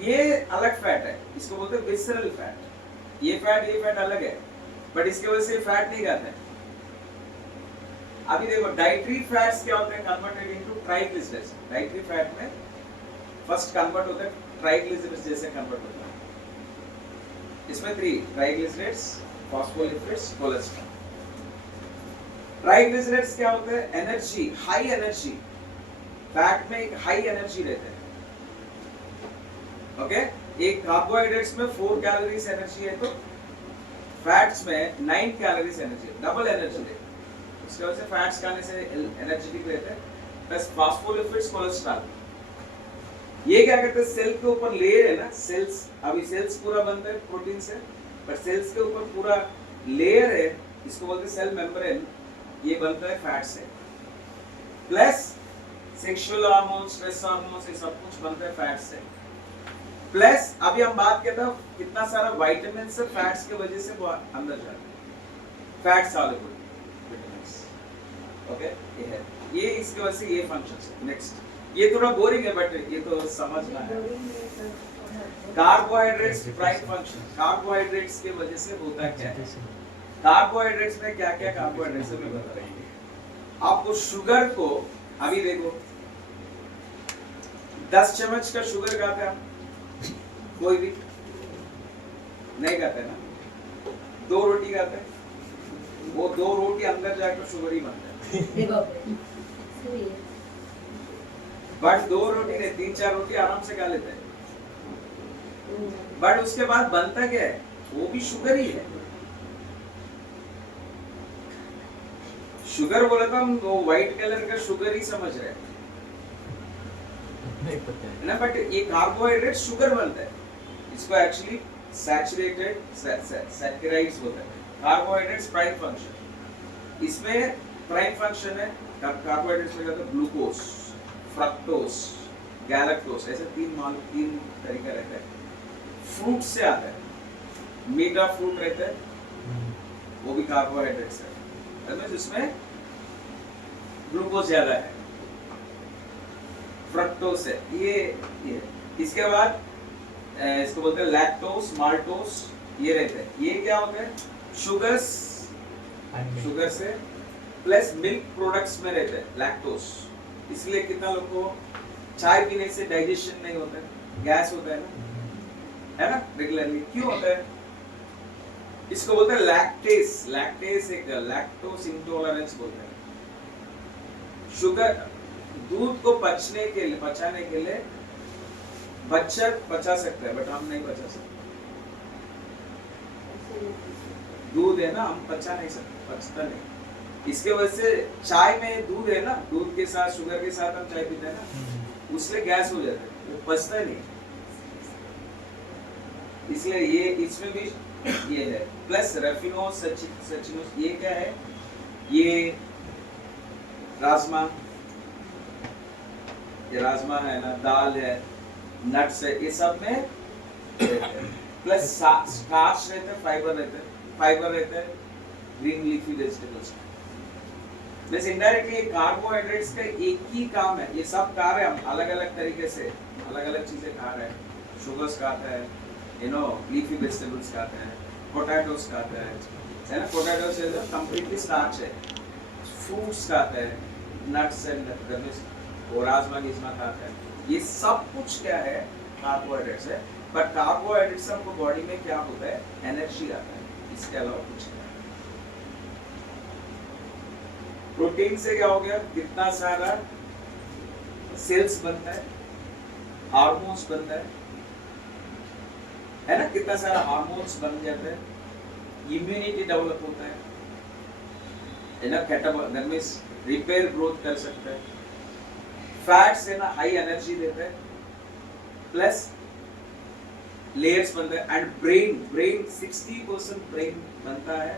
ये अलग फैट है, इसको बोलते हैं विसरल फैट। ये फैट अलग है, बट इसकी वजह से फैट नहीं खाता है। अभी देखो डाइटरी फैट्स क्या होते हैं, converted into triglycerides. Dietary fat में फर्स्ट कन्वर्ट होता है ट्राइग्लिसराइड्स जैसे कन्वर्ट होता है। इसमें 3 ट्राइग्लिसराइड्स, फॉस्फोलिपिड्स, कोलेस्ट्रॉल। ट्राइग्लिसराइड्स क्या होते हैं? Energy, high energy. फैट में एक हाई एनर्जी रहता है। ओके, एक कार्बोहाइड्रेट्स में 4 कैलोरीज एनर्जी है तो फैट्स में 9 कैलोरीज एनर्जी, डबल एनर्जी रहती है। इसकी वजह से फैट्स खाने से एनर्जेटिक रहते हैं। प्लस फॉस्फोलिपिड्स, कोलेस्ट्रॉल, ये क्या करते हैं? सेल के ऊपर लेयर है ना, सेल्स, अभी सेल्स पूरा बनता है प्रोटीन से, पर सेल्स के ऊपर पूरा लेयर है, इसको बोलते हैं सेल मेम्ब्रेन, ये बनता है फैट से। Plus sexual hormone, stress hormone, ये सब कुछ बनता है फैट से। प्लस अभी हम बात करते हैं कितना सारा विटामिन से फैट्स की वजह से वो अंदर जाता है, फैट सॉल्युबल विटामिन्स। ओके, ये है, ये इसकी वजह से ये फंक्शंस है। नेक्स्ट, ये थोड़ा बोरिंग है बट ये तो समझना है। कार्बोहाइड्रेट्स प्राइम फंक्शन, कार्बोहाइड्रेट्स की वजह से होता क्या है? कार्बोहाइड्रेट्स में क्या क्या कार्बोहाइड्रेट्स है मैं बता रहा हूँ आपको। शुगर को अभी देखो, 10 चम्मच का शुगर खाते हैं हम, कोई भी नहीं खाते ना। 2 रोटी खाते हैं, वो 2 रोटी अंदर जाकर शुगर ही बनता है। बट 2 रोटी नहीं, 3-4 रोटी आराम से खा लेते हैं। बट उसके बाद बनता क्या है? वो भी शुगर ही है। शुगर बोला था हम, वो व्हाइट कलर का शुगर ही समझ रहे हैं, नहीं पता है ना। बट ये कार्बोहाइड्रेट शुगर बनता है, इसको एक्चुअली सैचुरेटेड सैकराइड्स बोलते हैं। कार्बोहाइड्रेट्स प्राइम फंक्शन, इसमें प्राइम फंक्शन है कार्बोहाइड्रेट्स में कहते हैं ग्लूकोज, फ्रक्टोज, गैलेक्टोज, ऐसे 3 तरीका रहता है। फ्रूट से आता है, मीठा फ्रूट रहता है, वो भी कार्बोहाइड्रेट्स है, जिसमें ग्लूकोज ज्यादा है, फ्रक्टोज है, ये। इसके बाद इसको बोलते हैं लैक्टोज, माल्टोज, ये रहते हैं। ये क्या होते हैं? शुगर से प्लस मिल्क प्रोडक्ट्स में रहते हैं लैक्टोज। इसलिए कितना लोग को चाय पीने से डाइजेशन नहीं होता है, गैस होता है ना रेगुलरली। क्यों होता है? इसको बोलते हैं लैक्टेस। लैक्टेस एक लैक्टोज इंटॉलरेंस बोलते हैं। शुगर, दूध को पचाने के लिए बच्चा पचा सकता है, बट हम नहीं पचा सकते। दूध है ना, हम पचा नहीं सकते, पचता नहीं। इसके वजह से चाय में दूध है ना, दूध के साथ शुगर के साथ हम चाय पीते हैं ना, उससे गैस हो जाता है, वो पचता नहीं। इसलिए ये इसमें भी ये है। प्लस रेफिनोज, सचिनोज, ये क्या है? ये राजमा है ना, दाल है, नट्स है, ये सब में प्लस स्टार्च रहता है, फाइबर रहता है ग्रीन लीफी वेजिटेबल्स में। बस इनडायरेक्टली कार्बोहाइड्रेट्स का एक ही काम है, ये सब खा रहे हैं हम अलग अलग तरीके से, अलग अलग चीजें खा रहे हैं। शुगर्स खाते हैं, लीफी वेजिटेबल्स खाते हैं, पोटैटोस खाते हैं, है ना। पोटैटोस इज कंप्लीटली स्टार्च है। फ्रूट्स खाते हैं, नट्स एंड और राजमा गिजमा खाते हैं। ये सब कुछ क्या है? कार्बोहाइड्रेट्स है। बट कार्बोहाइड्रेट्स से हमको बॉडी में क्या होता है? एनर्जी आता है, इसके अलावा कुछ नहीं। प्रोटीन से क्या हो गया? कितना सारा सेल्स बनता है, हार्मोन्स बनता है ना, कितना सारा हार्मोन्स बन जाते हैं, इम्यूनिटी डेवलप होता है ना, कैटाबॉलिज्म में रिपेयर ग्रोथ कर सकता है। फैट्स है ना, हाई एनर्जी देता है, प्लस लेयर्स बनता है। एंड ब्रेन 60% ब्रेन बनता है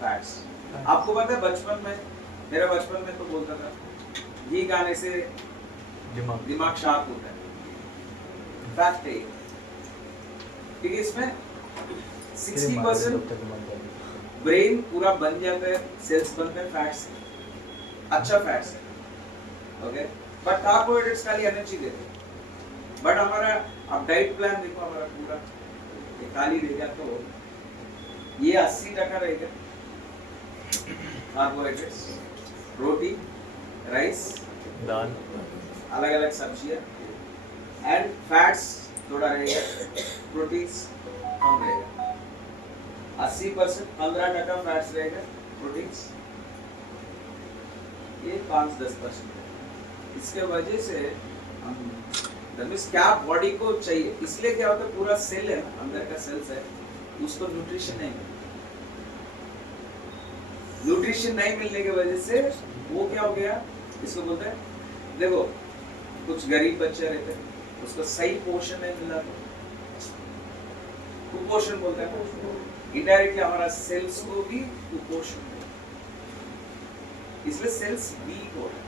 फैट्स। आपको पता है बचपन में, मेरा बचपन में तो बोलता था घी खाने से दिमाग शार्प होता है। फैक्ट है, क्योंकि इसमें 60% ब्रेन पूरा बन जाता है, सेल्स बनते हैं फैट से, अच्छा फैट से। ओके, बट कार्बोहाइड्रेट्स खाली एनर्जी देते हैं। बट हमारा अब डाइट प्लान देखो, हमारा पूरा ये खाली रहेगा तो ये 80% रहेगा कार्बोहाइड्रेट्स, रोटी, राइस, दाल अलग अलग सब्जियां, एंड फैट्स थोड़ा रहेगा, प्रोटीन्स कम रहेगा। 80% 15% फैट्स रहेगा, प्रोटीन्स ये 5-10%। इसके वजह से हम क्या बॉडी को चाहिए, इसलिए क्या होता है पूरा सेल है ना, अंदर का सेल्स है, उसको न्यूट्रिशन नहीं मिलता। न्यूट्रिशन नहीं मिलने की वजह से वो क्या हो गया, इसको बोलते हैं, देखो कुछ गरीब बच्चे रहते हैं, उसको सही पोषण नहीं मिला तो कुपोषण बोलते हैं। इनडायरेक्टली हमारा सेल्स को भी कुपोषण, इसलिए सेल्स वीक हो रहा है।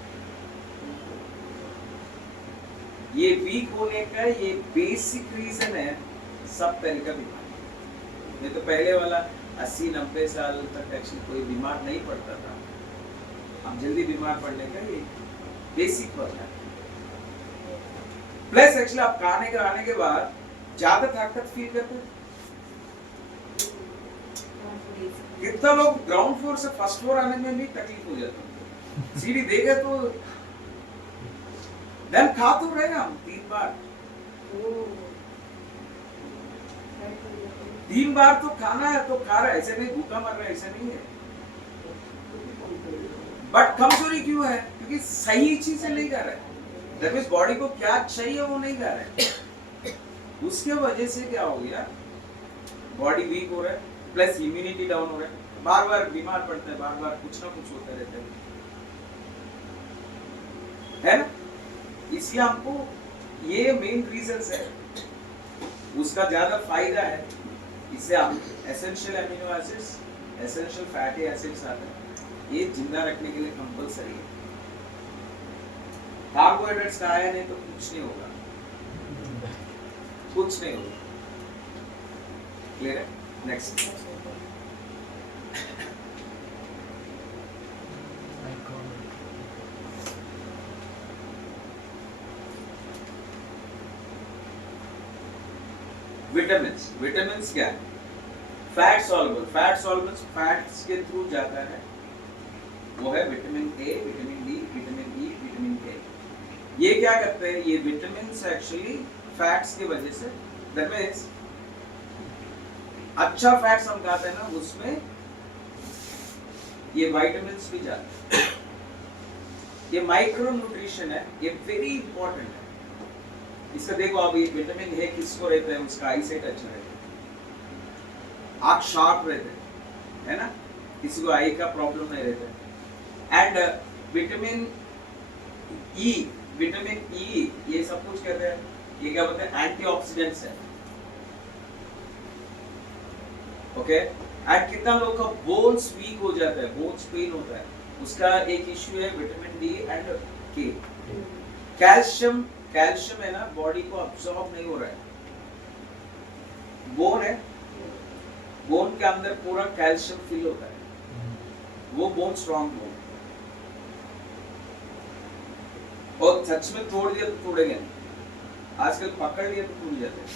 ये वीक होने का ये बेसिक रीजन है सब तरह का बीमारी। नहीं तो पहले वाला 80-90 साल तक एक्चुअली कोई बीमार नहीं पड़ता था, हम जल्दी बीमार पड़ने का ये बेसिक वजह है। प्लस एक्चुअली आप खाने के आने के बाद ज्यादा ताकत फील करते हैं। कितना लोग ग्राउंड फ्लोर से फर्स्ट फ्लोर आने में भी तकलीफ हो जाता है, सीढ़ी देखे तो देन खा तो रहे हम 3 बार तो खाना है तो खा रहा है, ऐसे नहीं भूखा मर रहा है, ऐसे नहीं है। बट कमजोरी क्यों है, क्योंकि सही चीजें नहीं कर रहा है। दैट मींस बॉडी को क्या चाहिए वो नहीं कर रहा है, उसके वजह से क्या हो गया, बॉडी वीक हो रहा है, प्लस इम्यूनिटी डाउन हो रहा है, बार बार बीमार पड़ता है, बार बार कुछ ना कुछ होता रहता है ना। इसलिए हमको ये मेन रीजंस है, उसका ज्यादा फायदा है। इससे हम essential amino acids, essential fatty acids आते हैं, ये जिंदा रखने के लिए कंपलसरी है। कार्बोहाइड्रेट्स खाया नहीं तो कुछ नहीं होगा, कुछ नहीं होगा। क्लियर है? Next, vitamins. विटामिन्स क्या है? Fat soluble. फैट सॉल्युबल्स फैट्स के थ्रू जाता है, वो है vitamin A, vitamin D, vitamin E, vitamin के। ये क्या करते हैं, ये विटामिन्स एक्चुअली फैट्स की वजह से, दैट मींस अच्छा फैट्स हम खाते हैं ना, उसमें ये विटामिन्स भी जाते हैं। ये माइक्रो न्यूट्रिशन है, ये वेरी इंपॉर्टेंट है। इसका देखो आप, ये विटामिन ए किसको रहता है, उसका आई साइट अच्छा रहता है, आंख शार्प रहते हैं, है ना, किसी को आई का प्रॉब्लम नहीं रहता है। And vitamin E, vitamin E ये सब कुछ कहते हैं, ये क्या बोलते हैं, एंटीऑक्सीडेंट्स है। ओके, एंड कितना लोग का बोन्स वीक हो जाता है, बोन्स पेन होता है, उसका एक इश्यू है विटामिन डी एंड के। कैल्शियम, कैल्शियम है ना, बॉडी को अब्सॉर्ब नहीं हो रहा है। बोन है, बोन के अंदर पूरा कैल्शियम फिल होता है, वो बोन स्ट्रॉन्ग हो, और सच में तोड़ दिया तो तोड़ेंगे नहीं, आजकल पकड़ लिया तो टूट जाते हैं।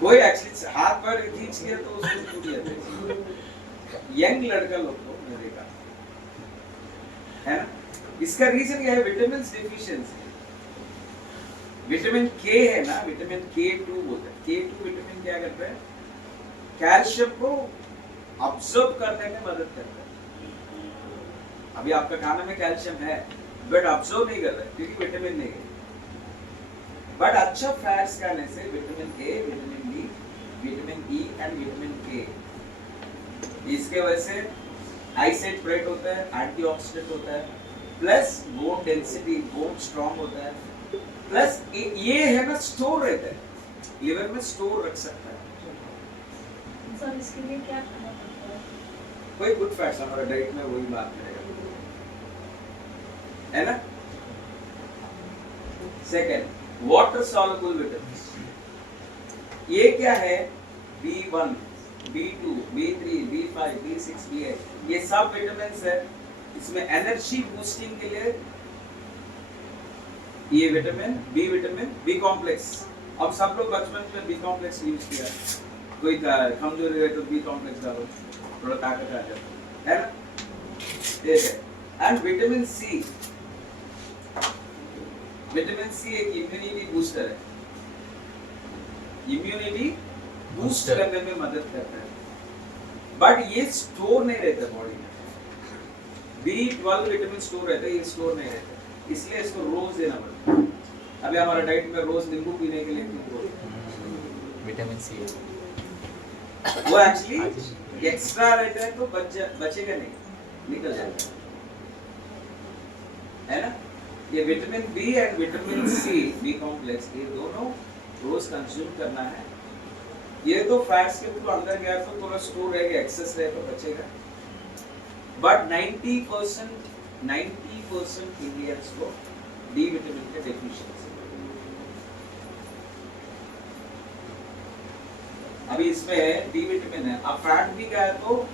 कोई एक्चुअली हाथ पर खींच लिया तो उसको टूट जाते हैं। यंग लड़का लोग को मैंने देखा है ना, इसका रीजन क्या है, विटामिन डेफिशिएंसी। विटामिन के है ना, विटामिन K2 बोलते हैं। K2 विटामिन क्या करता है, कैल्शियम को अब्सॉर्ब करने में मदद करता है। अभी आपका खाना में कैल्शियम है, बट अब्सॉर्ब नहीं कर रहा है क्योंकि विटामिन नहीं है। बट अच्छा फैट्स खाने से vitamin A, vitamin D, vitamin E and vitamin के, इसके वजह से आईसाइट ब्राइट होता है, एंटीऑक्सीडेंट होता है, plus bone density, bone strong होता है, प्लस ये है ना स्टोर रहता है, लिवर में स्टोर रख सकता है। सर इसके लिए क्या खाना पड़ता है? कोई गुड फैट्स हमारा डाइट में वही बात करेगा, है ना। Second, water soluble vitamins. ये क्या है, B1, B2, B3, B5, B6, B8, ये सब विटामिन्स है। इसमें एनर्जी बूस्टिंग के लिए ये विटामिन, बी कॉम्प्लेक्स। अब सब लोग बचपन में बी कॉम्प्लेक्स यूज किया, कोई कमजोरी है तो बी कॉम्प्लेक्स डालो, थोड़ा ताकत आ जाता है ना। ये है। एंड विटामिन सी एक इम्यूनिटी बूस्टर है, इम्यूनिटी बूस्ट करने में मदद करता है, बट ये स्टोर नहीं रहता बॉडी में। B12 विटामिन स्टोर रहता है, ये स्टोर नहीं रहता, इसलिए इसको रोज देना पड़ता है। अभी हमारा डाइट में रोज नींबू पीने के लिए विटामिन सी वो एक्चुअली एक्स्ट्रा रहता है तो बचेगा नहीं, निकल जाएगा, है ना। ये vitamin B and vitamin C, B complex, ये दोनों रोज कंज्यूम करना है। ये तो फैट्स के तो अंदर गया तो थोड़ा स्टोर रहेगा, एक्सेस रहे तो बचेगा, बट 90% इंडियंस को डी विटामिन के डेफिशिएंसी। अभी इसमें डी विटामिन है, अब फैट भी गया तो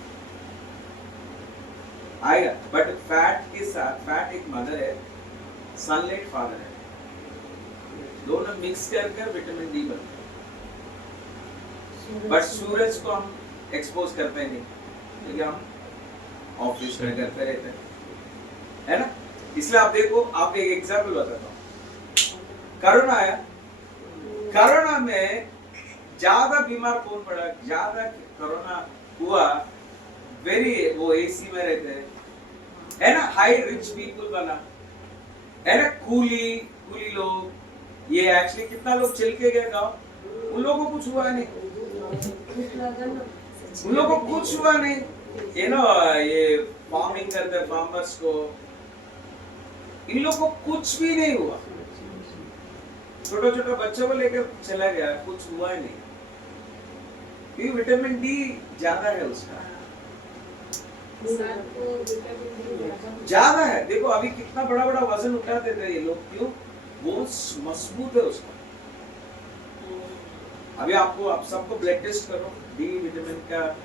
आएगा, बट फैट के साथ, फैट एक मदर है, सनलाइट फादर है, दोनों मिक्स कर विटामिन डी बनता है। बट सूरज को हम एक्सपोज करते नहीं, क्योंकि हम ऑफिस में करते रहते हैं, है ना। इसलिए आप देखो, आप एक एग्जाम्पल बताता हूँ। कोरोना आया, कोरोना में ज्यादा बीमार कौन पड़ा, ज्यादा कोरोना हुआ वेरी, वो एसी में रहते हैं, है ना, हाई रिच पीपल बना, है ना, कूली लोग, ये एक्चुअली कितना लोग चल के गए गाँव, उन लोगों को कुछ हुआ नहीं, उन लोगों को कुछ हुआ नहीं, ये ना, ये फार्मिंग करते फार्मर्स को, इन लोगों को कुछ भी नहीं हुआ, छोटे बच्चों को लेकर चला गया, कुछ हुआ ही नहीं, क्योंकि विटामिन डी ज्यादा है उसका, ज्यादा है। देखो अभी कितना बड़ा वजन उठाते थे ये लोग, क्यों, वो मजबूत है उसका। अभी आपको, आप सबको ब्लड टेस्ट करो, डी विटामिन का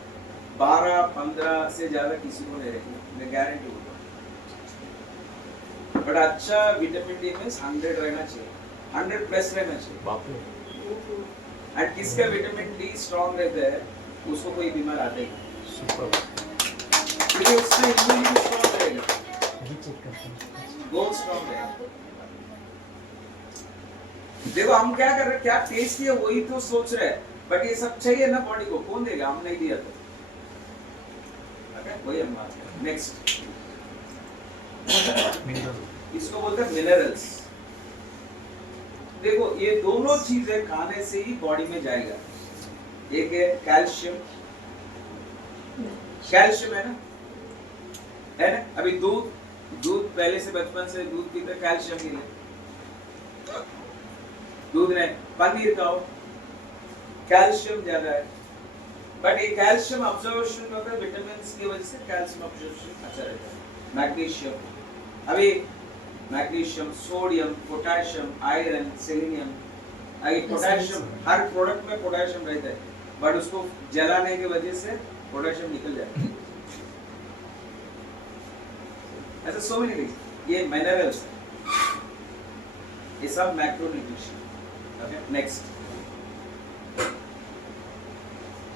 12-15 से ज्यादा किसी को नहीं रहेगा, मैं गारंटी दूंगा। बट अच्छा विटामिन डी में 100 रहना चाहिए, 100 प्लस रहना चाहिए। एंड किसका विटामिन डी स्ट्रॉन्ग रहता है, उसको कोई बीमार आता ही नहीं, क्योंकि उसका इम्यूनिटी स्ट्रॉन्ग रहेगा, बहुत स्ट्रॉन्ग रहेगा। देखो हम क्या कर रहे हैं, क्या टेस्ट है वही तो सोच रहे हैं, बट ये सब चाहिए ना बॉडी को, कौन देगा, हम नहीं दिया तो, ओके, वही हम बात कर रहे हैं। नेक्स्ट, इसको बोलते हैं मिनरल्स। देखो ये दोनों चीजें खाने से ही बॉडी में जाएगा। एक है कैल्शियम, कैल्शियम है ना, अभी दूध पहले से बचपन से दूध पीते, कैल्शियम के लिए दूध नहीं, पनीर खाओ, कैल्शियम ज्यादा है, बट ये कैल्शियम अब्जॉर्प्शन होता है विटामिन की वजह से, कैल्शियम अब्जॉर्प्शन अच्छा रहता है। मैग्नीशियम, अभी magnesium, sodium, potassium, iron, selenium, अभी पोटेशियम हर प्रोडक्ट में पोटेशियम रहता है, बट उसको जलाने की वजह से पोटेशियम निकल जाता है। ऐसा सो मेनी थिंग्स, ये मिनरल्स है, ये सब मैक्रोन्यूट्रिशन। Okay, next,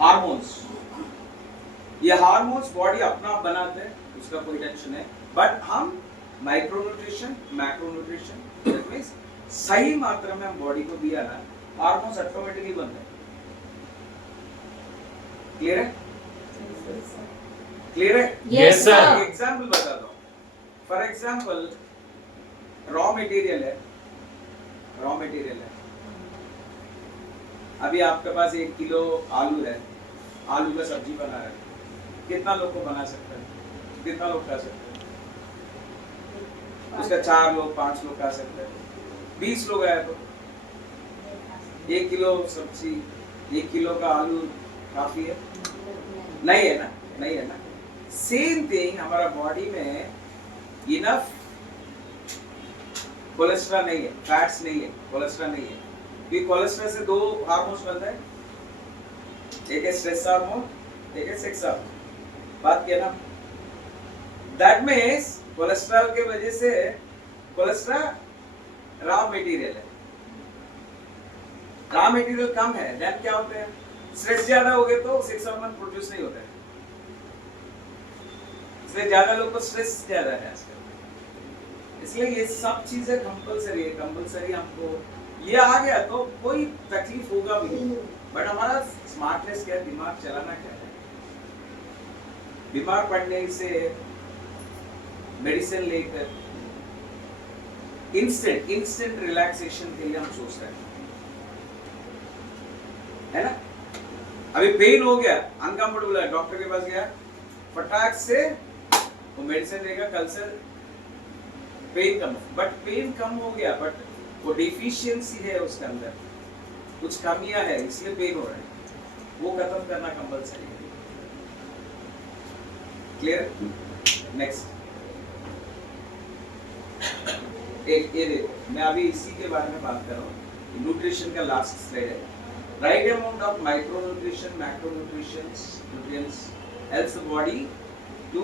hormones. ये हार्मोन्स बॉडी अपना बनाते हैं, उसका कोई टेंशन है, बट हम माइक्रोन्यूट्रिशन, मैक्रोन्यूट्रिशन, दैट मींस सही मात्रा में हम बॉडी को दिया ना, हार्मोन्स ऑटोमेटिकली बनते हैं। क्लियर है? क्लियर है? Yes sir. एग्जांपल बताता हूँ। फॉर एग्जांपल, रॉ मटेरियल है, अभी आपके पास 1 किलो आलू है, आलू का सब्जी बना रहे हैं, कितना लोग को बना सकते हैं, कितना लोग खा सकते हैं, उसका 4 लोग 5 लोग खा सकते हैं, 20 लोग आए तो 1 किलो सब्जी, 1 किलो का आलू काफी है, नहीं है ना, नहीं है ना। सेम थिंग हमारा बॉडी में इनफ कोलेस्ट्रॉल नहीं है, फैट्स नहीं है, कोलेस्ट्रॉल नहीं है, क्योंकि कोलेस्ट्रॉल से 2 हार्मोन्स बनता है, एक है स्ट्रेस हार्मोन, एक है सेक्स हार्मोन, बात किया ना। दैट मींस कोलेस्ट्रॉल के वजह से, कोलेस्ट्रॉल रॉ मटेरियल है, रॉ मटेरियल कम है, देन क्या होता है, स्ट्रेस ज्यादा हो गया तो सेक्स हार्मोन प्रोड्यूस नहीं होता है, इसलिए ज्यादा लोग को स्ट्रेस ज्यादा है आजकल। इसलिए ये सब चीजें कंपलसरी है, कंपलसरी हमको ये आ गया तो कोई तकलीफ होगा भी नहीं, बट हमारा स्मार्टनेस क्या है, दिमाग चलाना क्या है। बीमार पड़ने से मेडिसिन लेकर इंस्टेंट रिलैक्सेशन के लिए हम सोच रहे हैं, है ना। अभी पेन हो गया, अनकंफर्टेबल है, डॉक्टर के पास गया, फटाक से वो मेडिसिन देगा, कल से पेन कम, बट पेन कम हो गया, बट वो डिफिशियंसी है उसके अंदर, कुछ कमियां है इसलिए पेन हो रहा है, वो खत्म करना कंपलसरी है। क्लियर? नेक्स्ट एक ये देखो, मैं अभी इसी के बारे में बात कर रहा हूँ, न्यूट्रिशन का लास्ट स्लाइड है। Right amount of micro nutrition, macro nutrients helps the body to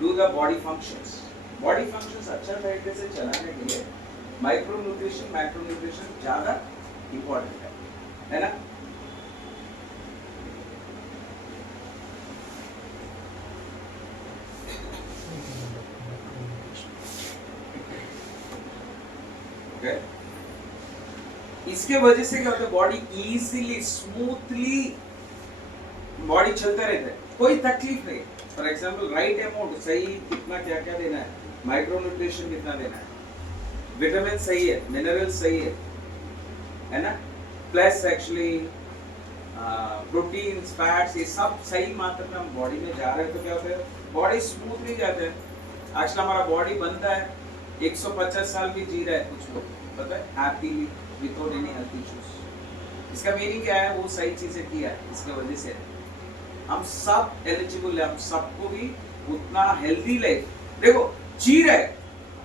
do the body functions. Body functions अच्छा तरीके से चलाने के लिए माइक्रो न्यूट्रिशन, मैक्रो न्यूट्रिशन ज्यादा इंपॉर्टेंट है ना। Okay. इसके वजह से क्या होता है, बॉडी इजीली स्मूथली बॉडी चलता रहता है, कोई तकलीफ नहीं। फॉर एग्जांपल राइट अमाउंट सही कितना क्या क्या देना है, माइक्रो न्यूट्रिशन कितना देना है, विटामिन सही है, मिनरल सही है ना, प्लस एक्चुअली प्रोटीन्स, फैट्स, ये सब सही मात्रा में हम बॉडी में जा रहे हैं तो क्या होता है, बॉडी स्मूथली जाता है। आजकल हमारा बॉडी बनता है 150 साल भी जी रहा है कुछ लोग, पता है, happily without any health issues. इसका मीनिंग क्या है, वो सही चीजें किया है, इसके वजह से हम सब एलिजिबल है, हम सबको भी उतना हेल्दी लाइफ देखो जी रहे,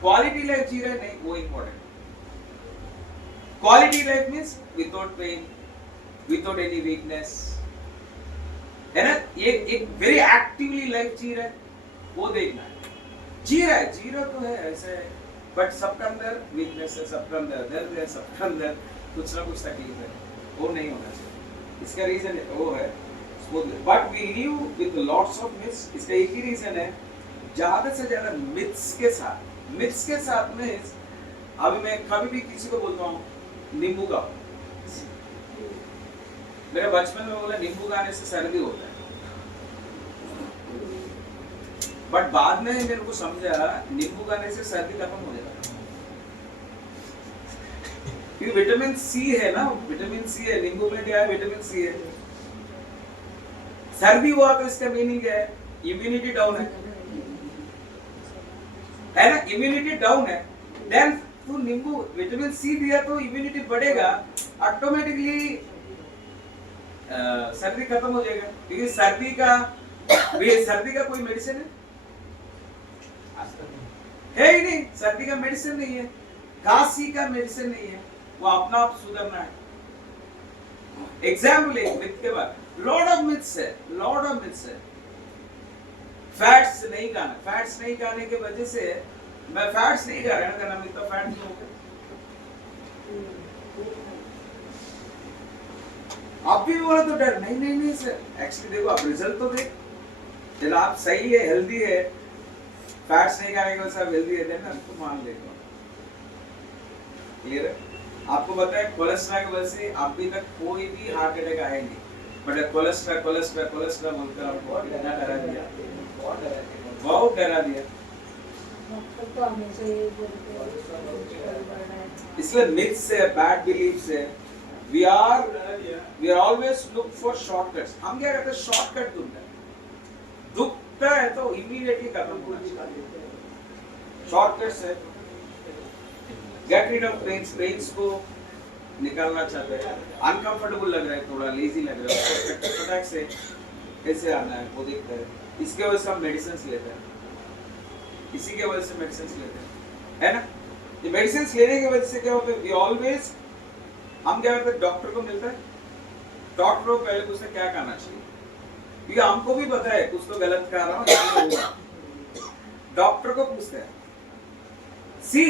क्वालिटी लाइफ जी रहे नहीं, वो important. Quality life means without pain, without any weakness, है ना, ये एक वेरी एक्टिवली लाइफ जी रहा है, वो देखना है। जी रहा तो है ऐसे, बट सबके अंदर वीकनेस है, सबके अंदर दर्द है, सबके अंदर कुछ ना कुछ तकलीफ है, वो नहीं होना चाहिए। इसका रीजन वो है, but we live with lots of myths. इसका एक ही रीजन है, ज्यादा से ज्यादा मिथ्स के साथ में अभी मैं कभी भी किसी को बोलता हूँ नींबू का, मेरे बचपन में बोला नींबू खाने से सर्दी होता है, बट बाद में मेरे को समझा नींबू खाने से सर्दी खत्म हो जाता है, क्योंकि विटामिन सी है ना, विटामिन सी है नींबू में, क्या है, विटामिन सी है। सर्दी हुआ तो इसका मीनिंग है इम्यूनिटी डाउन है ना, इम्यूनिटी डाउन है, देन तो नींबू विटामिन सी दिया तो इम्यूनिटी बढ़ेगा, ऑटोमेटिकली सर्दी खत्म हो जाएगा। क्योंकि सर्दी का कोई मेडिसिन है ही नहीं, सर्दी का मेडिसिन नहीं है, खांसी का मेडिसिन नहीं है, वो अपना आप सुधरना है। एग्जाम्पल एक मिथ के बाद, लॉट ऑफ मिथ्स है। फैट्स नहीं खाने के वजह से मैं फैट्स नहीं खा रहा ना, इतना फैट नहीं हो गया। आप भी बोला तो डर नहीं सर, एक्चुअली देखो आप रिजल्ट तो देख, जब आप सही है, हेल्दी है, फैट्स नहीं खाने के वजह से आप हेल्दी है ना, तो मान लेते हो। क्लियर है? आपको पता है कोलेस्ट्रॉल की वजह से अभी तक कोई भी हार्ट अटैक आया नहीं, बट कोलेस्ट्रॉल बोलकर आपको इतना डरा दिया, बहुत डरा दिया। इसलिए मिथ्स है, बैड बिलीफ्स है, we are always look for shortcuts। हम क्या करते हैं, शॉर्टकट ढूंढते हैं, दुखता है तो इमीडिएटली खत्म होना चाहिए, शॉर्टकट्स है। गेट रिड ऑफ पेन्स को निकालना चाहते हैं, अनकंफर्टेबल लग रहा है, थोड़ा लेजी लग रहा है, फटाक से कैसे आना है वो देखते हैं। इसके वजह से हम मेडिसिन लेते हैं, इसी के वजह से मेडिसिन लेते हैं, है ना। ये मेडिसिन लेने की वजह से क्या होता है, वी ऑलवेज हम क्या करते हैं, डॉक्टर को मिलता है, डॉक्टर को पहले पूछते हैं क्या खाना चाहिए, क्योंकि हमको भी पता है कुछ तो गलत खा रहा हूँ, डॉक्टर को पूछते हैं। सी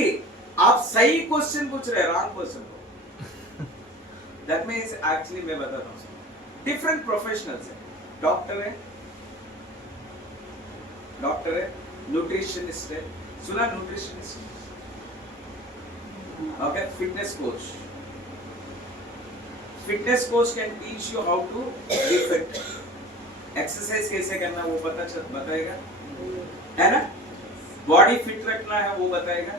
आप सही क्वेश्चन पूछ रहे हैं, रॉन्ग क्वेश्चन को, दैट मींस एक्चुअली मैं बताता हूँ, डिफरेंट प्रोफेशनल्स है, डॉक्टर है, न्यूट्रिशनिस्ट है, सुना nutritionist, okay, fitness coach can teach you how to be fit, exercise कैसे करना वो बताएगा, है ना, बॉडी फिट रखना है वो बताएगा,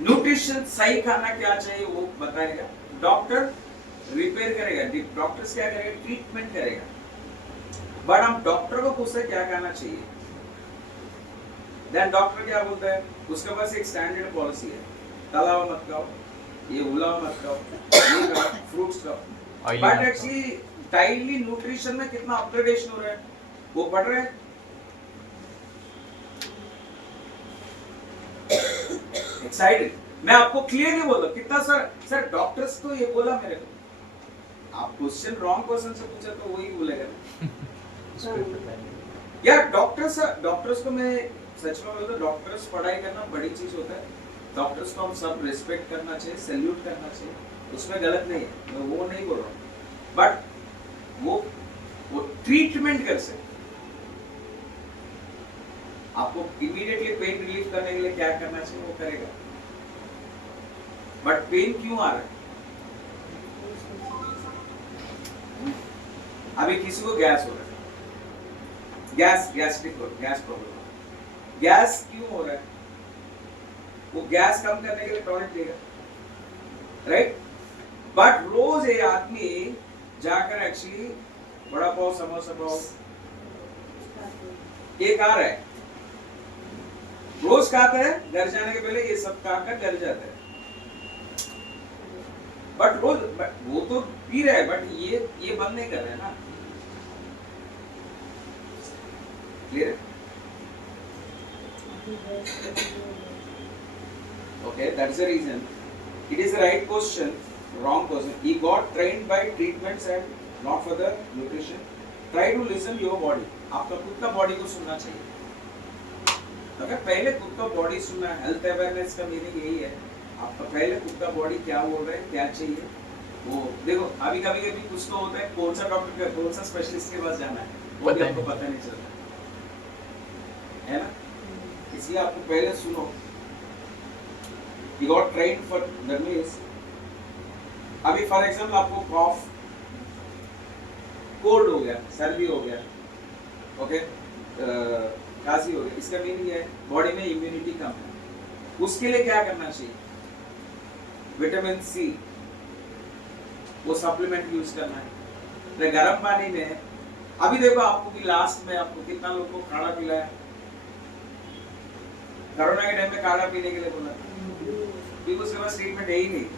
न्यूट्रिशन सही खाना क्या चाहिए वो बताएगा, डॉक्टर रिपेयर करेगा, डॉक्टर्स क्या करेगा, ट्रीटमेंट करेगा, बट हम डॉक्टर को पूछते क्या खाना चाहिए, देन डॉक्टर क्या बोलता है, उसके पास एक स्टैंडर्ड पॉलिसी है, तला हुआ मत खाओ, ये उबला हुआ मत खाओ, ये खाओ, फ्रूट्स खाओ, बट एक्चुअली डाइली न्यूट्रिशन में कितना अपग्रेडेशन हो रहा है, वो बढ़ रहा है, एक्साइटेड, मैं आपको क्लियरली बोल रहा कितना सर डॉक्टर्स तो ये बोला मेरे को, आप क्वेश्चन रॉन्ग क्वेश्चन से पूछा तो वही बोलेगा यार, डॉक्टर्स को मैं सच में बोलता हूँ, डॉक्टर्स पढ़ाई करना बड़ी चीज होता है, डॉक्टर्स को हम सब रिस्पेक्ट करना चाहिए, सैल्यूट करना चाहिए, उसमें गलत नहीं है, मैं वो नहीं बोल रहा हूँ, बट वो ट्रीटमेंट कर सकते, आपको इमीडिएटली पेन रिलीफ करने के लिए क्या करना चाहिए वो करेगा, बट पेन क्यों आ रहा है, अभी किसी को गैस हो रहा है, गैस प्रॉब्लम, गैस क्यों हो रहा है, वो गैस कम करने के लिए टॉनिक देगा, राइट, बट रोज ये आदमी जाकर एक्चुअली बड़ा पाव समोसा पाव ये खा रहा है, रोज खाता है, घर जाने के पहले ये सब खाकर घर जाता है, बट रोज वो तो पी रहा है, बट ये बंद नहीं कर रहा है ना, clear, okay, that's the reason it is the right question, wrong question, he got trained by treatments and not for the nutrition, try to listen your body, आपका खुद का बॉडी को सुनना चाहिए, अगर पहले खुद का बॉडी सुनना, हेल्थ अवेयरनेस का मीनिंग यही है, आपका पहले खुद का बॉडी क्या बोल रहा है, क्या चाहिए, वो देखो, अभी कभी कुछ तो होता है, कौन सा डॉक्टर का, कौन सा स्पेशलिस्ट के पास जाना है वो भी आपको पता नहीं चलता है ना, इसलिए आपको पहले सुनो, he got trained for that means, अभी फॉर एग्जाम्पल आपको कॉफ, कोल्ड हो गया, सर्दी हो गया, ओके, खांसी हो गई, इसका मीनिंग है बॉडी में इम्यूनिटी कम है, उसके लिए क्या करना चाहिए, विटामिन सी वो सप्लीमेंट यूज करना है, गर्म पानी में, अभी देखो आपको कि लास्ट में आपको कितना लोगों को काढ़ा पिलाया, कोरोना के टाइम में काढ़ा पीने के लिए बोला, क्योंकि उसके पास ट्रीटमेंट है ही नहीं,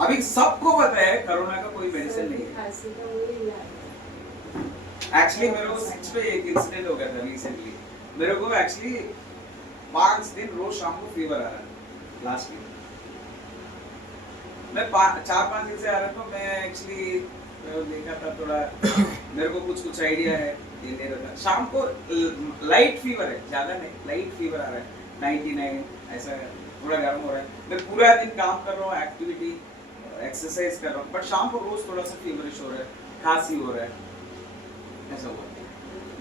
अभी सबको पता है कोरोना का कोई मेडिसिन नहीं है, एक्चुअली मेरे को सच में एक इंसिडेंट हो गया था रिसेंटली, मेरे को एक्चुअली 5 दिन रोज शाम को फीवर आ रहा था, लास्ट वीक मैं 4-5 दिन से आ रहा था, मैं एक्चुअली देखा था थोड़ा, मेरे को कुछ आइडिया है, ये ले रहा था, शाम को लाइट फीवर है, ज्यादा नहीं, लाइट फीवर आ रहा है, 99 ऐसा, थोड़ा गर्म हो रहा है, मैं पूरा दिन काम कर रहा हूँ, एक्टिविटी एक्सरसाइज कर रहा हूँ, बट शाम को रोज थोड़ा सा फीवरिश हो रहा है, खांसी हो रहा है, ऐसा हुआ,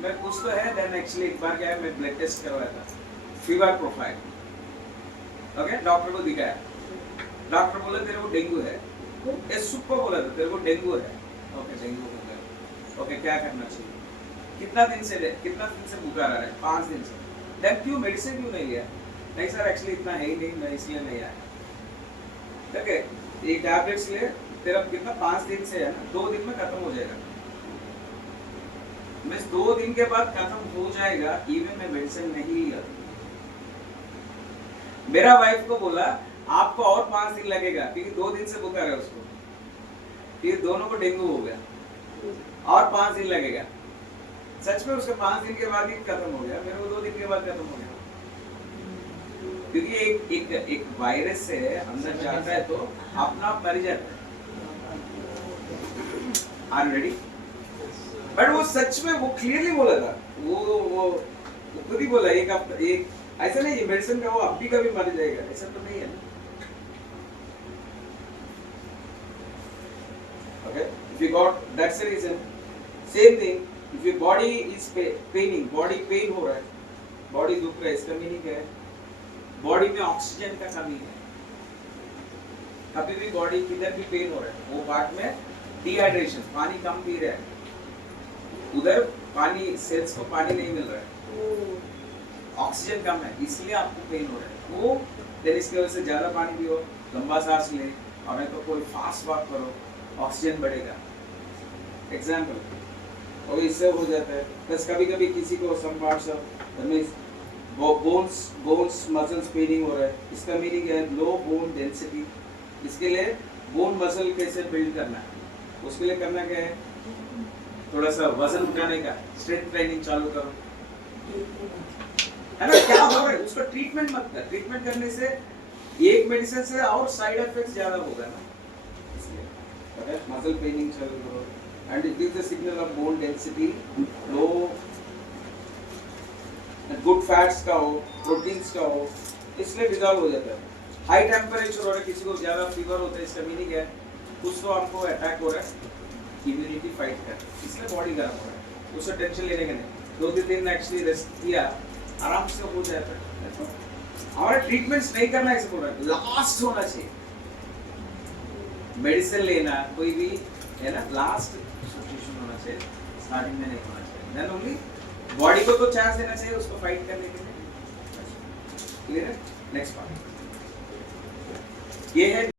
मैं कुछ तो है, देन एक्चुअली एक बार क्या है, मैं ब्लड टेस्ट करवाया था, फीवर प्रोफाइल, ओके, डॉक्टर को दिखाया, डॉक्टर बोला तेरे को डेंगू है, ये सुपर बोला था तेरे को डेंगू है, ओके डेंगू हो गया, ओके क्या करना चाहिए, कितना दिन से बुखार आ रहा है, 5 दिन से, देन क्यों मेडिसिन क्यों नहीं लिया, नहीं सर एक्चुअली इतना है ही नहीं, मैं इसलिए नहीं आया, ठीक है, ये टैबलेट्स ले, तेरा कितना 5 दिन से है ना, 2 दिन में खत्म हो जाएगा, मैं 2 दिन के बाद खत्म हो जाएगा, इवन मैं मेडिसिन नहीं लिया, मेरा वाइफ को बोला आपको और 5 दिन लगेगा, क्योंकि 2 दिन से बुखार है उसको, ये दोनों को डेंगू हो गया, और 5 दिन लगेगा, सच में उसका 5 दिन के बाद ही खत्म हो गया, मेरे को 2 दिन के बाद खत्म हो गया, क्योंकि एक वायरस से अंदर जाता है तो अपना आप मर जाता है, आर रेडी, बट वो सच में वो क्लियरली बोला था, वो खुद ही बोला, एक ऐसा नहीं मेडिसिन का वो अब भी कभी मर जाएगा, ऐसा तो नहीं है, If you got, that's the reason. Same thing, if your body is paining, body pain हो रहा है, body दुख रहा है, इसका मीनिंग क्या है? बॉडी में ऑक्सीजन का कमी है. कभी भी बॉडी किधर भी पेन हो रहा है, वो पार्ट में डिहाइड्रेशन, पानी कम पी रहा है, उधर पानी, सेल्स को पानी नहीं मिल रहा है, ऑक्सीजन कम है, इसलिए आपको पेन हो रहा है. वो देन इसकी वजह से ज्यादा पानी पियो, लंबा सांस ले, और नहीं तो कोई फास्ट वॉक करो, ऑक्सीजन बढ़ेगा. एग्जाम्पल, और इससे हो जाता है. बस कभी कभी किसी को some parts of bones muscles paining हो रहा है, इसका मीनिंग है लो बोन डेंसिटी. इसके लिए बोन मसल कैसे बिल्ड करना है, उसके लिए करना क्या है, थोड़ा सा वजन उठाने का स्ट्रेंथ ट्रेनिंग चालू करो, है ना. क्या हो रहा है उसका ट्रीटमेंट मत कर, ट्रीटमेंट करने से एक मेडिसिन से और साइड इफेक्ट्स ज्यादा होगा ना, इसलिए ओके मसल पेनिंग चालू करो. And it gives the signal of bone density low, good fats का हो, प्रोटीन्स का हो, इसलिए डिजॉल्व हो जाता है. हाई टेम्परेचर हो रहा है, किसी को ज्यादा फीवर होता है, इसका मीनिंग है कुछ तो हमको अटैक हो रहा है, इम्यूनिटी फाइट कर, इसलिए बॉडी गर्म हो रहा है. उससे टेंशन लेने का नहीं, 2-3 दिन एक्चुअली रेस्ट किया, आराम से हो जाता है. हमारा ट्रीटमेंट्स नहीं करना है, इसको लास्ट होना चाहिए. मेडिसिन लेना कोई भी है ना, लास्ट सिचुएशन होना चाहिए, स्टार्टिंग में नहीं होना चाहिए. देन ओनली बॉडी को तो चांस देना चाहिए उसको फाइट करने के लिए. क्लियर है? नेक्स्ट पार्ट ये है